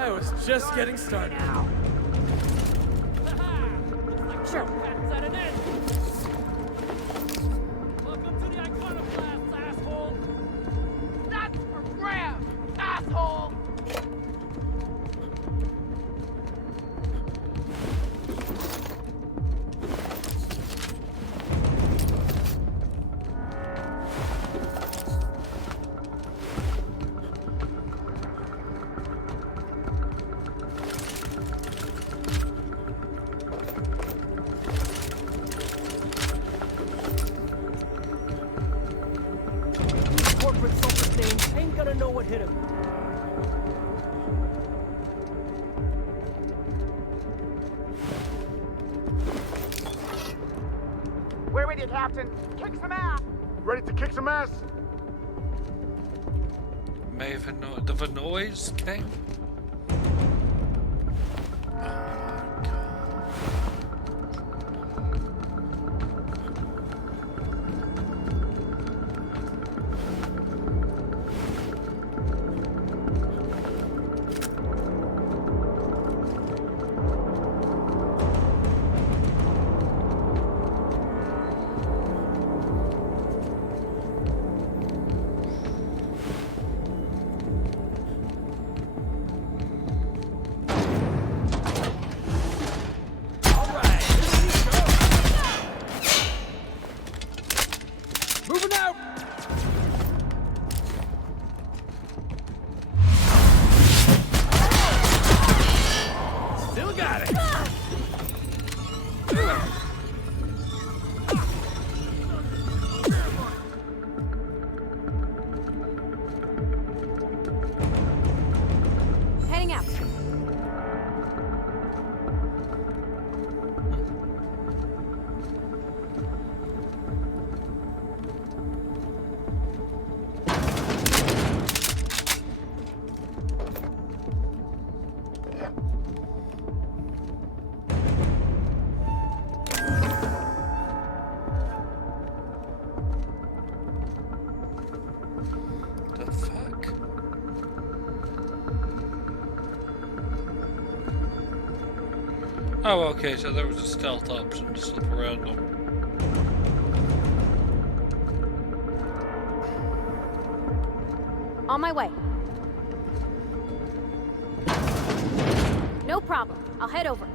I was just getting started. Sure. Welcome to the Iconoclast, asshole! That's for grabs, asshole! Corporate self-esteem ain't gonna know what hit him. We're with you, Captain. Kick some ass! Ready to kick some ass? May have the noise came. Moving out! Still got it! Heading out. The fuck? Oh, okay, so there was a stealth option to slip around them. On my way. No problem. I'll head over.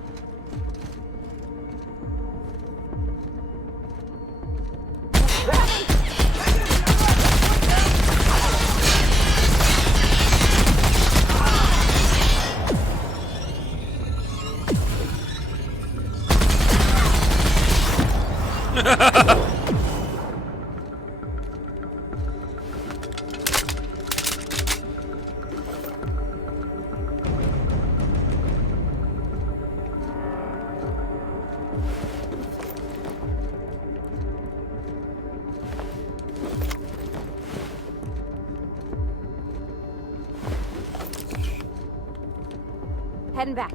Heading back.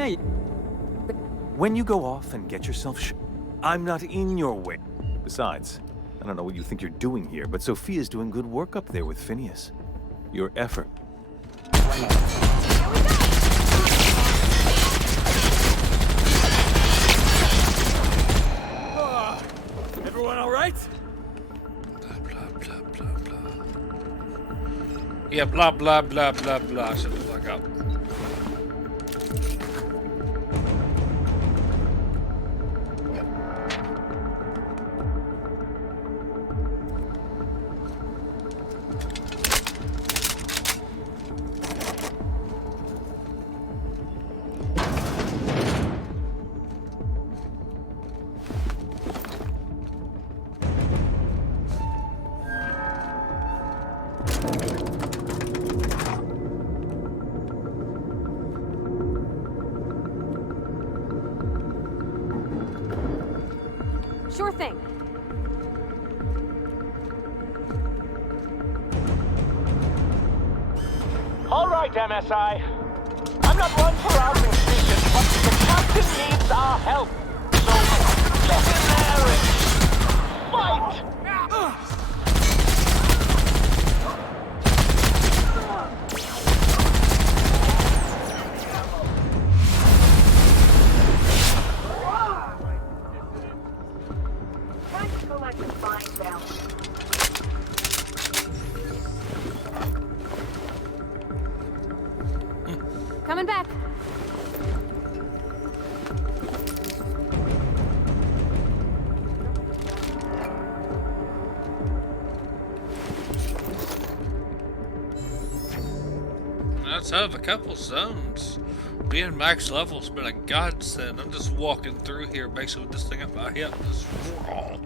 Yeah. When you go off and get yourself I'm not in your way. Besides, I don't know what you think you're doing here, but Sophia's doing good work up there with Phineas. Your effort. Everyone all right? Yeah, blah, blah, blah, blah, blah. Shut the fuck up. Sure thing. All right, MSI. I'm not one for arguing speeches, but the captain needs our help. So get in there and fight! Coming back. That's out of a couple zones. Being max level's been a godsend. I'm just walking through here basically with this thing up my hip. Just raw.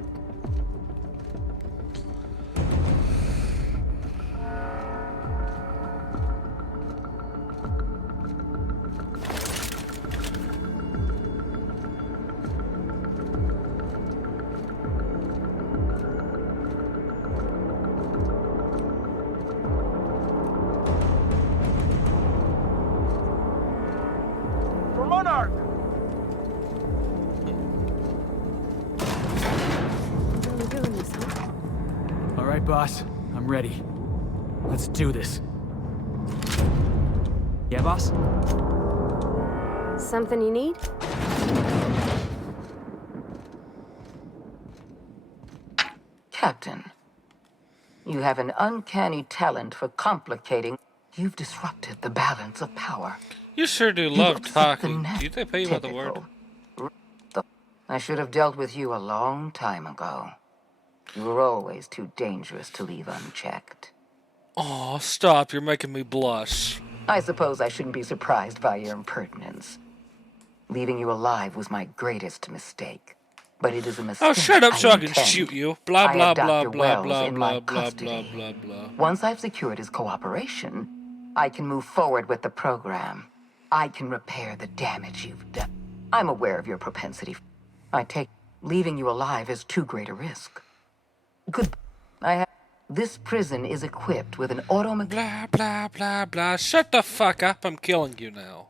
For Monarch! Really doing this, huh? All right, boss. I'm ready. Let's do this. Yeah, boss? Something you need? Captain, you have an uncanny talent for complicating. You've disrupted the balance of power. You sure do You've love upset the talking. Do they pay you by the word? I should have dealt with you a long time ago. You were always too dangerous to leave unchecked. Aw, stop. You're making me blush. I suppose I shouldn't be surprised by your impertinence. Leaving you alive was my greatest mistake. But it is a mistake. Oh, shut up so I can intend. shoot you. Blah, I blah, have blah, Dr. blah, Wells blah, in blah, my blah, custody. blah, blah, blah. Once I've secured his cooperation, I can move forward with the program. I can repair the damage you've done. I'm aware of your propensity. I take leaving you alive is too great a risk. Good. This prison is equipped with an Blah, blah, blah, blah. Shut the fuck up. I'm killing you now.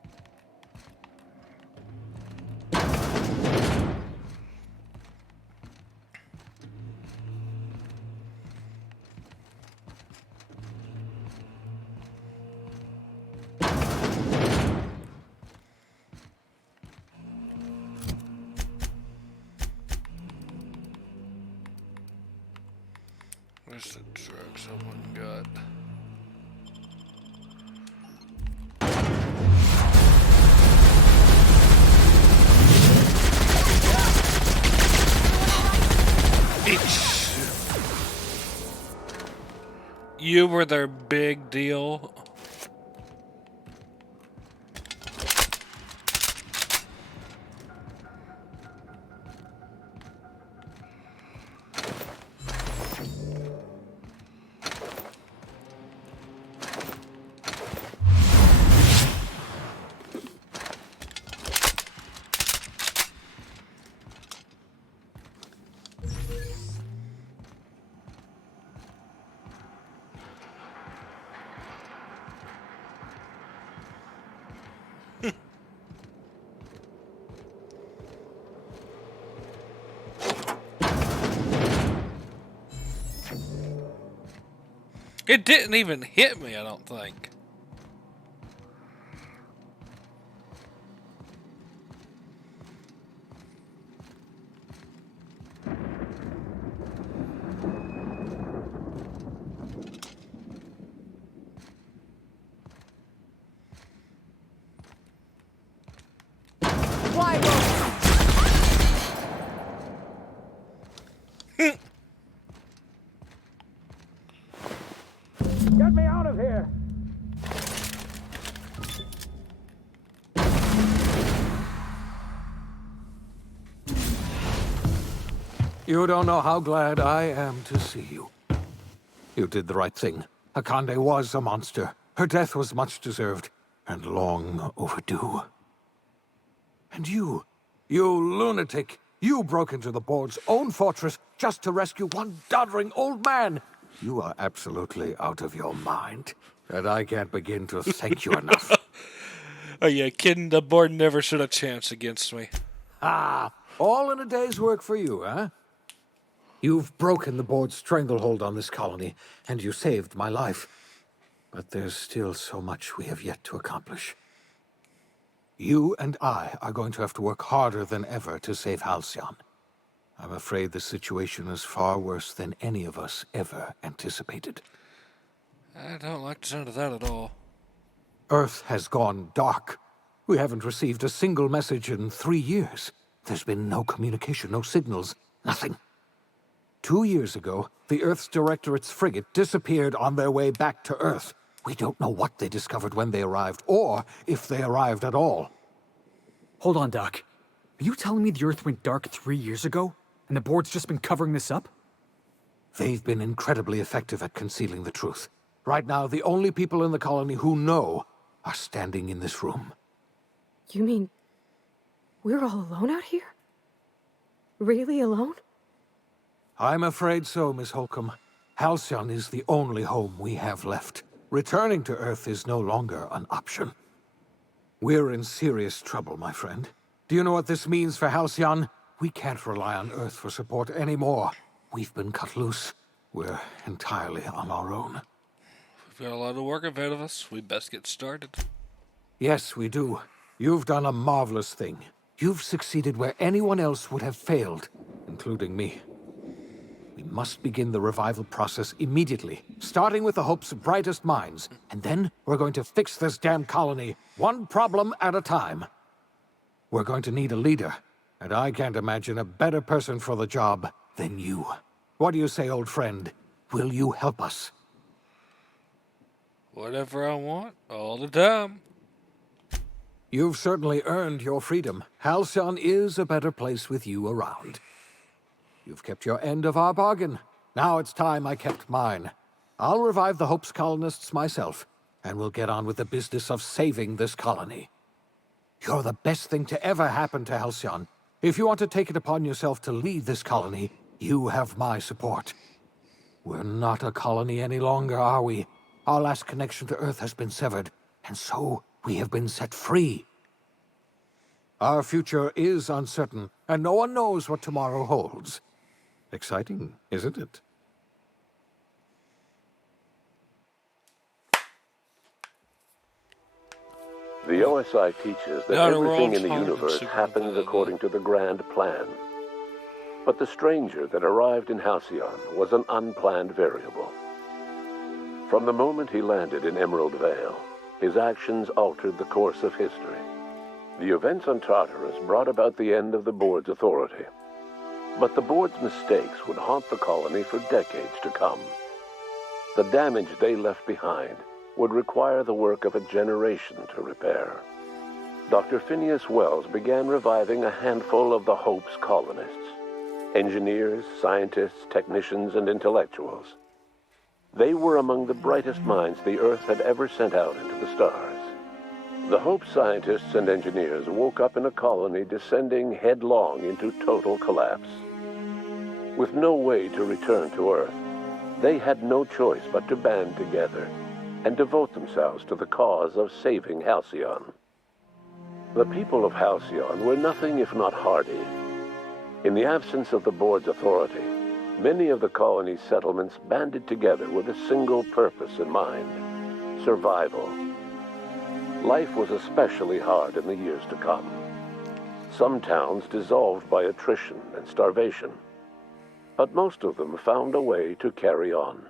Where's the drugs I got? You were their big deal. It didn't even hit me, I don't think. Why won't Get me out of here! You don't know how glad I am to see you. You did the right thing. Akande was a monster. Her death was much deserved, and long overdue. And you lunatic, you broke into the board's own fortress just to rescue one doddering old man. You are absolutely out of your mind, and I can't begin to thank you enough. Oh yeah, kidding, the board never stood a chance against me. Ah, all in a day's work for you, huh? You've broken the board's stranglehold on this colony, and you saved my life. But there's still so much we have yet to accomplish. You and I are going to have to work harder than ever to save Halcyon. I'm afraid the situation is far worse than any of us ever anticipated. I don't like the sound of that at all. Earth has gone dark. We haven't received a single message in 3 years. There's been no communication, no signals, nothing. 2 years ago, the Earth's Directorate's frigate disappeared on their way back to Earth. We don't know what they discovered when they arrived, or if they arrived at all. Hold on, Doc. Are you telling me the Earth went dark 3 years ago, and the board's just been covering this up? They've been incredibly effective at concealing the truth. Right now, the only people in the colony who know are standing in this room. You mean we're all alone out here? Really alone? I'm afraid so, Miss Holcomb. Halcyon is the only home we have left. Returning to Earth is no longer an option. We're in serious trouble, my friend. Do you know what this means for Halcyon? We can't rely on Earth for support anymore. We've been cut loose. We're entirely on our own. We've got a lot of work ahead of us. We best get started. Yes, we do. You've done a marvelous thing. You've succeeded where anyone else would have failed, including me. We must begin the revival process immediately, starting with the Hope's brightest minds. And then we're going to fix this damn colony, one problem at a time. We're going to need a leader, and I can't imagine a better person for the job than you. What do you say, old friend? Will you help us? Whatever I want, all the time. You've certainly earned your freedom. Halcyon is a better place with you around. You've kept your end of our bargain. Now it's time I kept mine. I'll revive the Hope's colonists myself, and we'll get on with the business of saving this colony. You're the best thing to ever happen to Halcyon. If you want to take it upon yourself to lead this colony, you have my support. We're not a colony any longer, are we? Our last connection to Earth has been severed, and so we have been set free. Our future is uncertain, and no one knows what tomorrow holds. Exciting, isn't it? The OSI teaches that everything in the universe happens according to the grand plan. But the stranger that arrived in Halcyon was an unplanned variable. From the moment he landed in Emerald Vale, his actions altered the course of history. The events on Tartarus brought about the end of the board's authority. But the board's mistakes would haunt the colony for decades to come. The damage they left behind would require the work of a generation to repair. Dr. Phineas Wells began reviving a handful of the Hope's colonists. Engineers, scientists, technicians, and intellectuals. They were among the brightest minds the Earth had ever sent out into the stars. The Hope scientists and engineers woke up in a colony descending headlong into total collapse. With no way to return to Earth, they had no choice but to band together and devote themselves to the cause of saving Halcyon. The people of Halcyon were nothing if not hardy. In the absence of the board's authority, many of the colony's settlements banded together with a single purpose in mind: survival. Life was especially hard in the years to come. Some towns dissolved by attrition and starvation, but most of them found a way to carry on.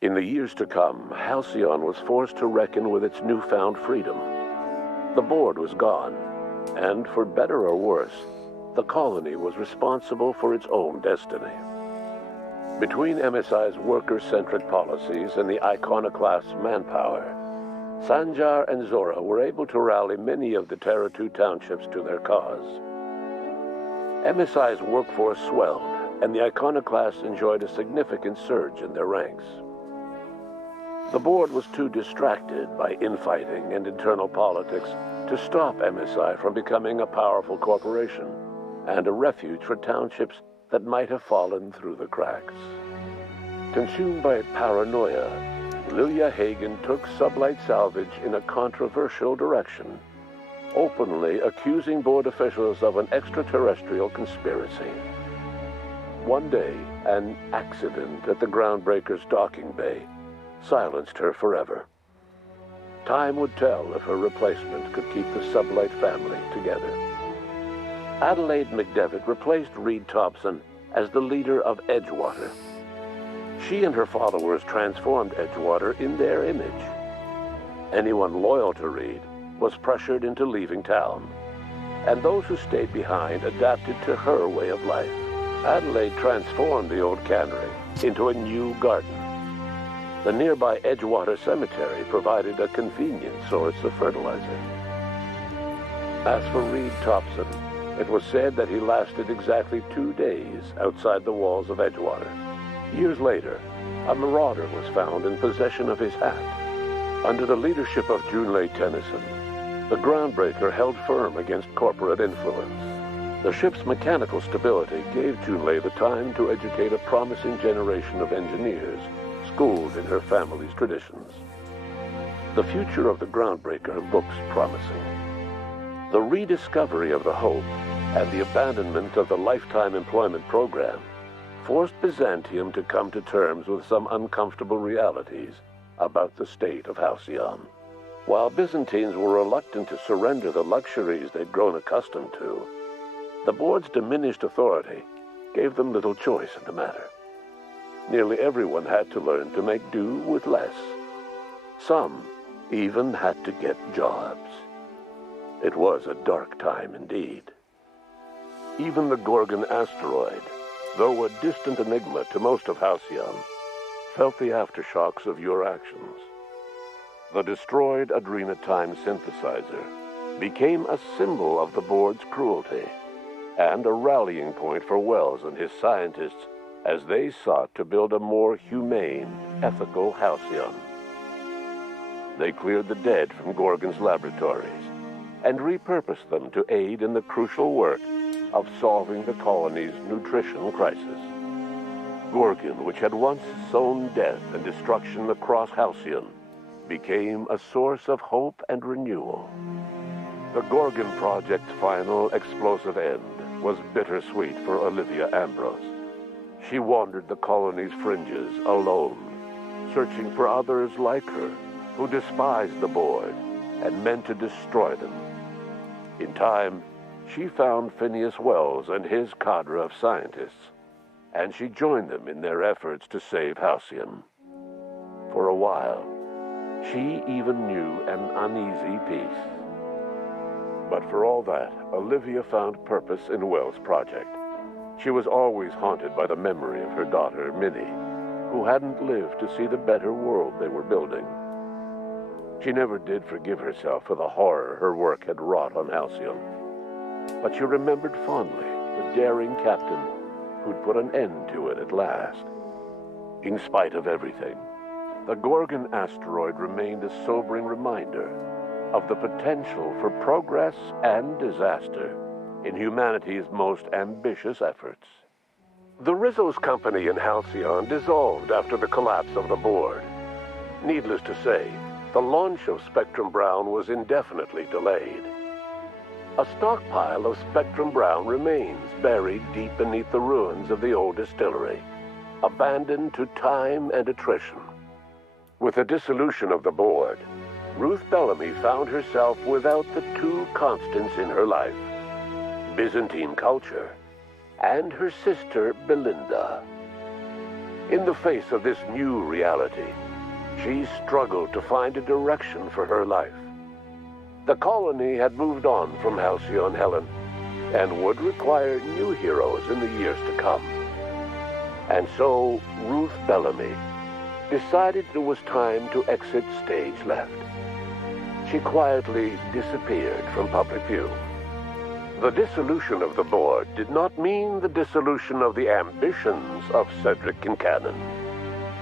In the years to come, Halcyon was forced to reckon with its newfound freedom. The board was gone, and for better or worse, the colony was responsible for its own destiny. Between MSI's worker-centric policies and the iconoclast's manpower, Sanjar and Zora were able to rally many of the Terra 2 townships to their cause. MSI's workforce swelled, and the iconoclasts enjoyed a significant surge in their ranks. The board was too distracted by infighting and internal politics to stop MSI from becoming a powerful corporation and a refuge for townships that might have fallen through the cracks. Consumed by paranoia, Lilia Hagen took Sublight Salvage in a controversial direction, openly accusing board officials of an extraterrestrial conspiracy. One day, an accident at the Groundbreaker's docking bay silenced her forever. Time would tell if her replacement could keep the Sublight family together. Adelaide McDevitt replaced Reed Thompson as the leader of Edgewater. She and her followers transformed Edgewater in their image. Anyone loyal to Reed was pressured into leaving town, and those who stayed behind adapted to her way of life. Adelaide transformed the old cannery into a new garden. The nearby Edgewater Cemetery provided a convenient source of fertilizer. As for Reed Thompson, it was said that he lasted exactly 2 days outside the walls of Edgewater. Years later, a marauder was found in possession of his hat. Under the leadership of Junlei Tennyson, the Groundbreaker held firm against corporate influence. The ship's mechanical stability gave Junlei the time to educate a promising generation of engineers, schooled in her family's traditions. The future of the Groundbreaker looks promising. The rediscovery of the Hope and the abandonment of the lifetime employment program forced Byzantium to come to terms with some uncomfortable realities about the state of Halcyon. While Byzantines were reluctant to surrender the luxuries they'd grown accustomed to, the board's diminished authority gave them little choice in the matter. Nearly everyone had to learn to make do with less. Some even had to get jobs. It was a dark time indeed. Even the Gorgon asteroid, though a distant enigma to most of Halcyon, felt the aftershocks of your actions. The destroyed Adrenatime synthesizer became a symbol of the board's cruelty and a rallying point for Wells and his scientists as they sought to build a more humane, ethical Halcyon. They cleared the dead from Gorgon's laboratories and repurposed them to aid in the crucial work of solving the colony's nutrition crisis. Gorgon, which had once sown death and destruction across Halcyon, became a source of hope and renewal. The Gorgon Project's final explosive end was bittersweet for Olivia Ambrose. She wandered the colony's fringes alone, searching for others like her who despised the board and meant to destroy them. In time, she found Phineas Wells and his cadre of scientists, and she joined them in their efforts to save Halcyon. For a while, she even knew an uneasy peace. But for all that, Olivia found purpose in Wells' project. She was always haunted by the memory of her daughter, Minnie, who hadn't lived to see the better world they were building. She never did forgive herself for the horror her work had wrought on Halcyon, but she remembered fondly the daring captain who'd put an end to it at last. In spite of everything, the Gorgon asteroid remained a sobering reminder of the potential for progress and disaster in humanity's most ambitious efforts. The Rizzo's company in Halcyon dissolved after the collapse of the board. Needless to say, the launch of Spectrum Brown was indefinitely delayed. A stockpile of spectrum brown remains buried deep beneath the ruins of the old distillery, abandoned to time and attrition. With the dissolution of the board, Ruth Bellamy found herself without the two constants in her life, Byzantine culture and her sister Belinda. In the face of this new reality, she struggled to find a direction for her life. The colony had moved on from Halcyon Helen and would require new heroes in the years to come. And so Ruth Bellamy decided it was time to exit stage left. She quietly disappeared from public view. The dissolution of the board did not mean the dissolution of the ambitions of Cedric Kincannon,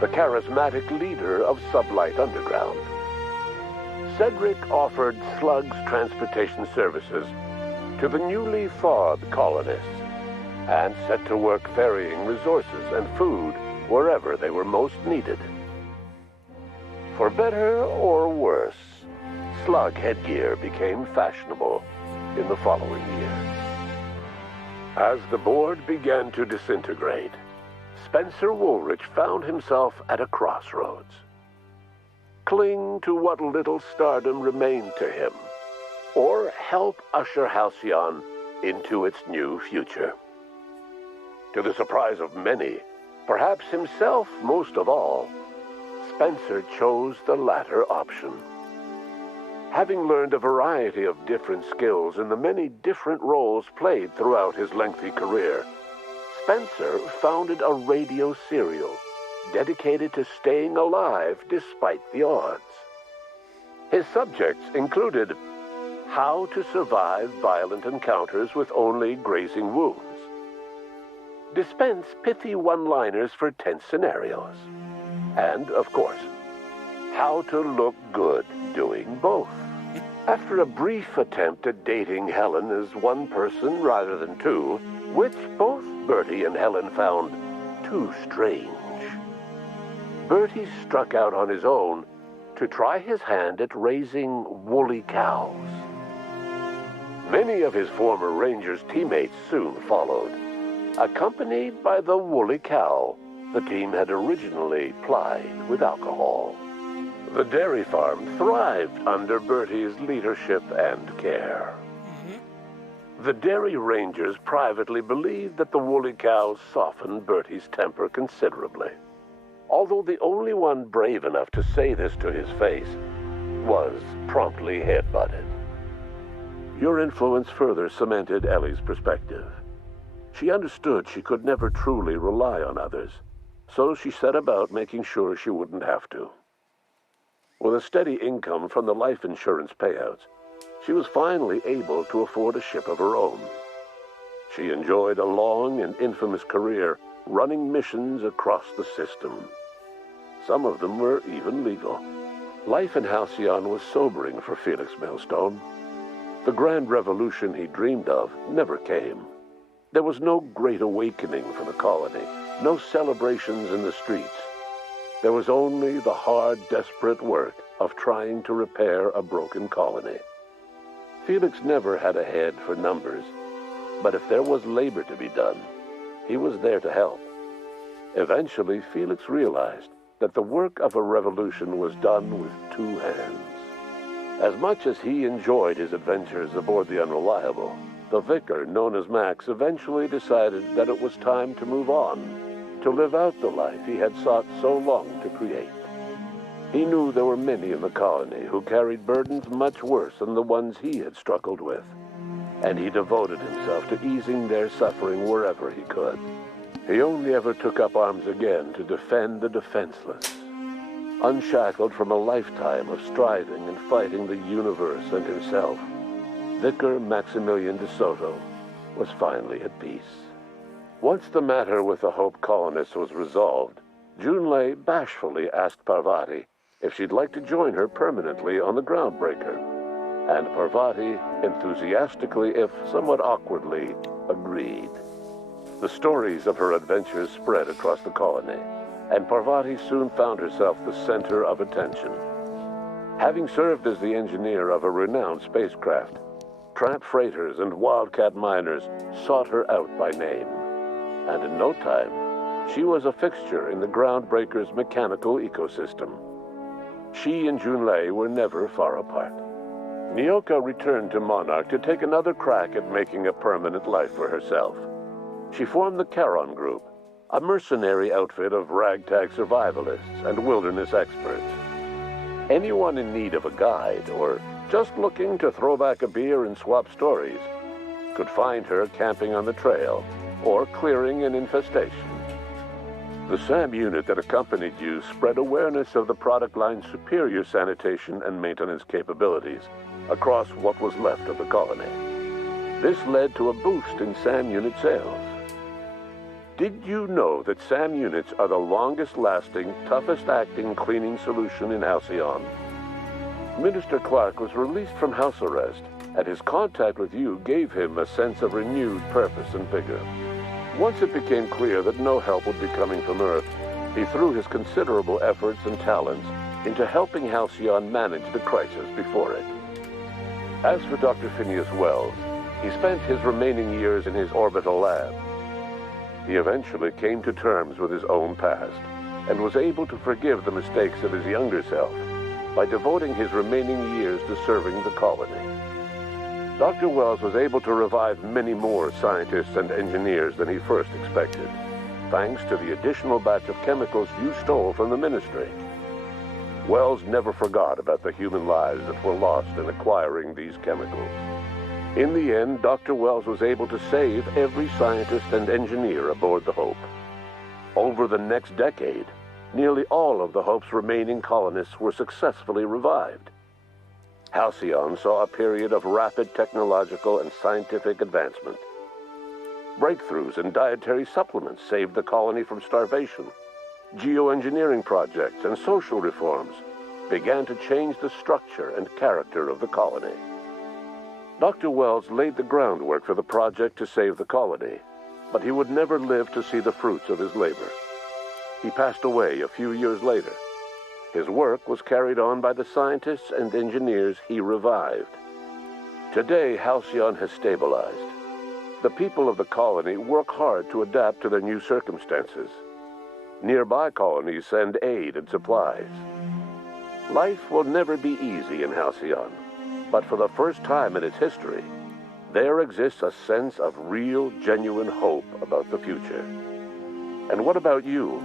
the charismatic leader of Sublight Underground. Cedric offered Slug's transportation services to the newly thawed colonists and set to work ferrying resources and food wherever they were most needed. For better or worse, Slug headgear became fashionable in the following year. As the board began to disintegrate, Spencer Woolrich found himself at a crossroads. Cling to what little stardom remained to him, or help usher Halcyon into its new future. To the surprise of many, perhaps himself most of all, Spencer chose the latter option. Having learned a variety of different skills in the many different roles played throughout his lengthy career, Spencer founded a radio serial dedicated to staying alive despite the odds. His subjects included how to survive violent encounters with only grazing wounds, dispense pithy one-liners for tense scenarios, and, of course, how to look good doing both. After a brief attempt at dating Helen as one person rather than two, which both Bertie and Helen found too strange, Bertie struck out on his own to try his hand at raising woolly cows. Many of his former Rangers teammates soon followed, accompanied by the woolly cow the team had originally plied with alcohol. The dairy farm thrived under Bertie's leadership and care. The Dairy Rangers privately believed that the woolly cows softened Bertie's temper considerably, although the only one brave enough to say this to his face was promptly headbutted. Your influence further cemented Ellie's perspective. She understood she could never truly rely on others, so she set about making sure she wouldn't have to. With a steady income from the life insurance payouts, she was finally able to afford a ship of her own. She enjoyed a long and infamous career running missions across the system. Some of them were even legal. Life in Halcyon was sobering for Felix Millstone. The grand revolution he dreamed of never came. There was no great awakening for the colony, no celebrations in the streets. There was only the hard, desperate work of trying to repair a broken colony. Felix never had a head for numbers, but if there was labor to be done, he was there to help. Eventually, Felix realized that the work of a revolution was done with two hands. As much as he enjoyed his adventures aboard the Unreliable, the vicar, known as Max, eventually decided that it was time to move on, to live out the life he had sought so long to create. He knew there were many in the colony who carried burdens much worse than the ones he had struggled with, and he devoted himself to easing their suffering wherever he could. He only ever took up arms again to defend the defenseless. Unshackled from a lifetime of striving and fighting the universe and himself, Vicar Maximilian de Soto was finally at peace. Once the matter with the Hope colonists was resolved, Junlei bashfully asked Parvati if she'd like to join her permanently on the Groundbreaker, and Parvati enthusiastically, if somewhat awkwardly, agreed. The stories of her adventures spread across the colony, and Parvati soon found herself the center of attention. Having served as the engineer of a renowned spacecraft, tramp freighters and wildcat miners sought her out by name. And in no time, she was a fixture in the groundbreaker's mechanical ecosystem. She and Junlei were never far apart. Nyoka returned to Monarch to take another crack at making a permanent life for herself. She formed the Charon Group, a mercenary outfit of ragtag survivalists and wilderness experts. Anyone in need of a guide or just looking to throw back a beer and swap stories could find her camping on the trail or clearing an infestation. The SAM unit that accompanied you spread awareness of the product line's superior sanitation and maintenance capabilities across what was left of the colony. This led to a boost in SAM unit sales. Did you know that SAM units are the longest-lasting, toughest-acting cleaning solution in Halcyon? Minister Clark was released from house arrest, and his contact with you gave him a sense of renewed purpose and vigor. Once it became clear that no help would be coming from Earth, he threw his considerable efforts and talents into helping Halcyon manage the crisis before it. As for Dr. Phineas Wells, he spent his remaining years in his orbital lab. He eventually came to terms with his own past and was able to forgive the mistakes of his younger self by devoting his remaining years to serving the colony. Dr. Wells was able to revive many more scientists and engineers than he first expected, thanks to the additional batch of chemicals you stole from the Ministry. Wells never forgot about the human lives that were lost in acquiring these chemicals. In the end, Dr. Wells was able to save every scientist and engineer aboard the Hope. Over the next decade, nearly all of the Hope's remaining colonists were successfully revived. Halcyon saw a period of rapid technological and scientific advancement. Breakthroughs in dietary supplements saved the colony from starvation. Geoengineering projects and social reforms began to change the structure and character of the colony. Dr. Wells laid the groundwork for the project to save the colony, but he would never live to see the fruits of his labor. He passed away a few years later. His work was carried on by the scientists and engineers he revived. Today, Halcyon has stabilized. The people of the colony work hard to adapt to their new circumstances. Nearby colonies send aid and supplies. Life will never be easy in Halcyon, but for the first time in its history, there exists a sense of real, genuine hope about the future. And what about you?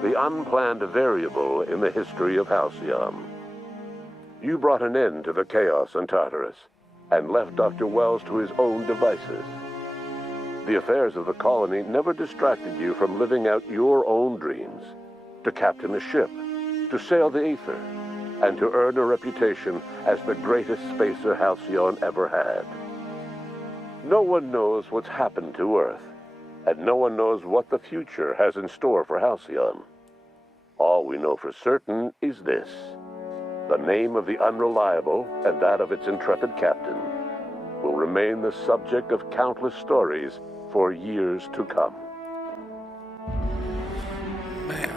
The unplanned variable in the history of Halcyon. You brought an end to the chaos in Tartarus and left Dr. Wells to his own devices. The affairs of the colony never distracted you from living out your own dreams, to captain a ship, to sail the ether, and to earn a reputation as the greatest spacer Halcyon ever had. No one knows what's happened to Earth, and no one knows what the future has in store for Halcyon. All we know for certain is this: the name of the Unreliable and that of its intrepid captain will remain the subject of countless stories for years to come. Man.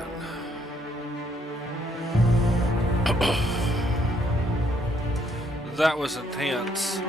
That was intense.